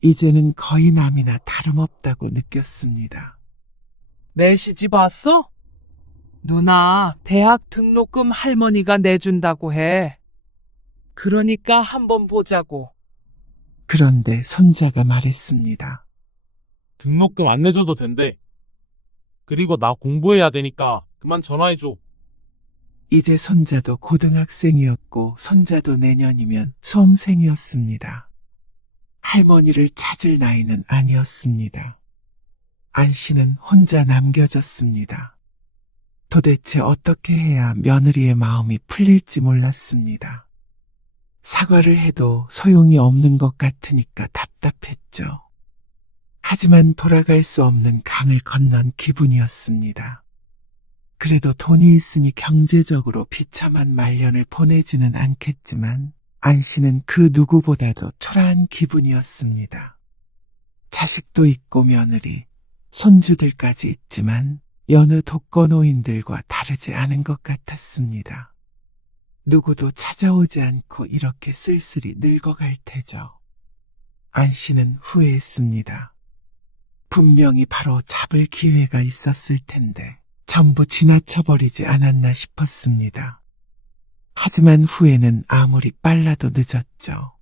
이제는 거의 남이나 다름없다고 느꼈습니다. 내 시집 왔어? 누나, 대학 등록금 할머니가 내준다고 해. 그러니까 한번 보자고. 그런데 손자가 말했습니다. 등록금 안 내줘도 된대. 그리고 나 공부해야 되니까 그만 전화해줘. 이제 손자도 고등학생이었고 손자도 내년이면 수험생이었습니다. 할머니를 찾을 나이는 아니었습니다. 안 씨는 혼자 남겨졌습니다. 도대체 어떻게 해야 며느리의 마음이 풀릴지 몰랐습니다. 사과를 해도 소용이 없는 것 같으니까 답답했죠. 하지만 돌아갈 수 없는 강을 건넌 기분이었습니다. 그래도 돈이 있으니 경제적으로 비참한 말년을 보내지는 않겠지만 안 씨는 그 누구보다도 초라한 기분이었습니다. 자식도 있고 며느리, 손주들까지 있지만 여느 독거노인들과 다르지 않은 것 같았습니다. 누구도 찾아오지 않고 이렇게 쓸쓸히 늙어갈 테죠. 안 씨는 후회했습니다. 분명히 바로 잡을 기회가 있었을 텐데 전부 지나쳐버리지 않았나 싶었습니다. 하지만 후회는 아무리 빨라도 늦었죠.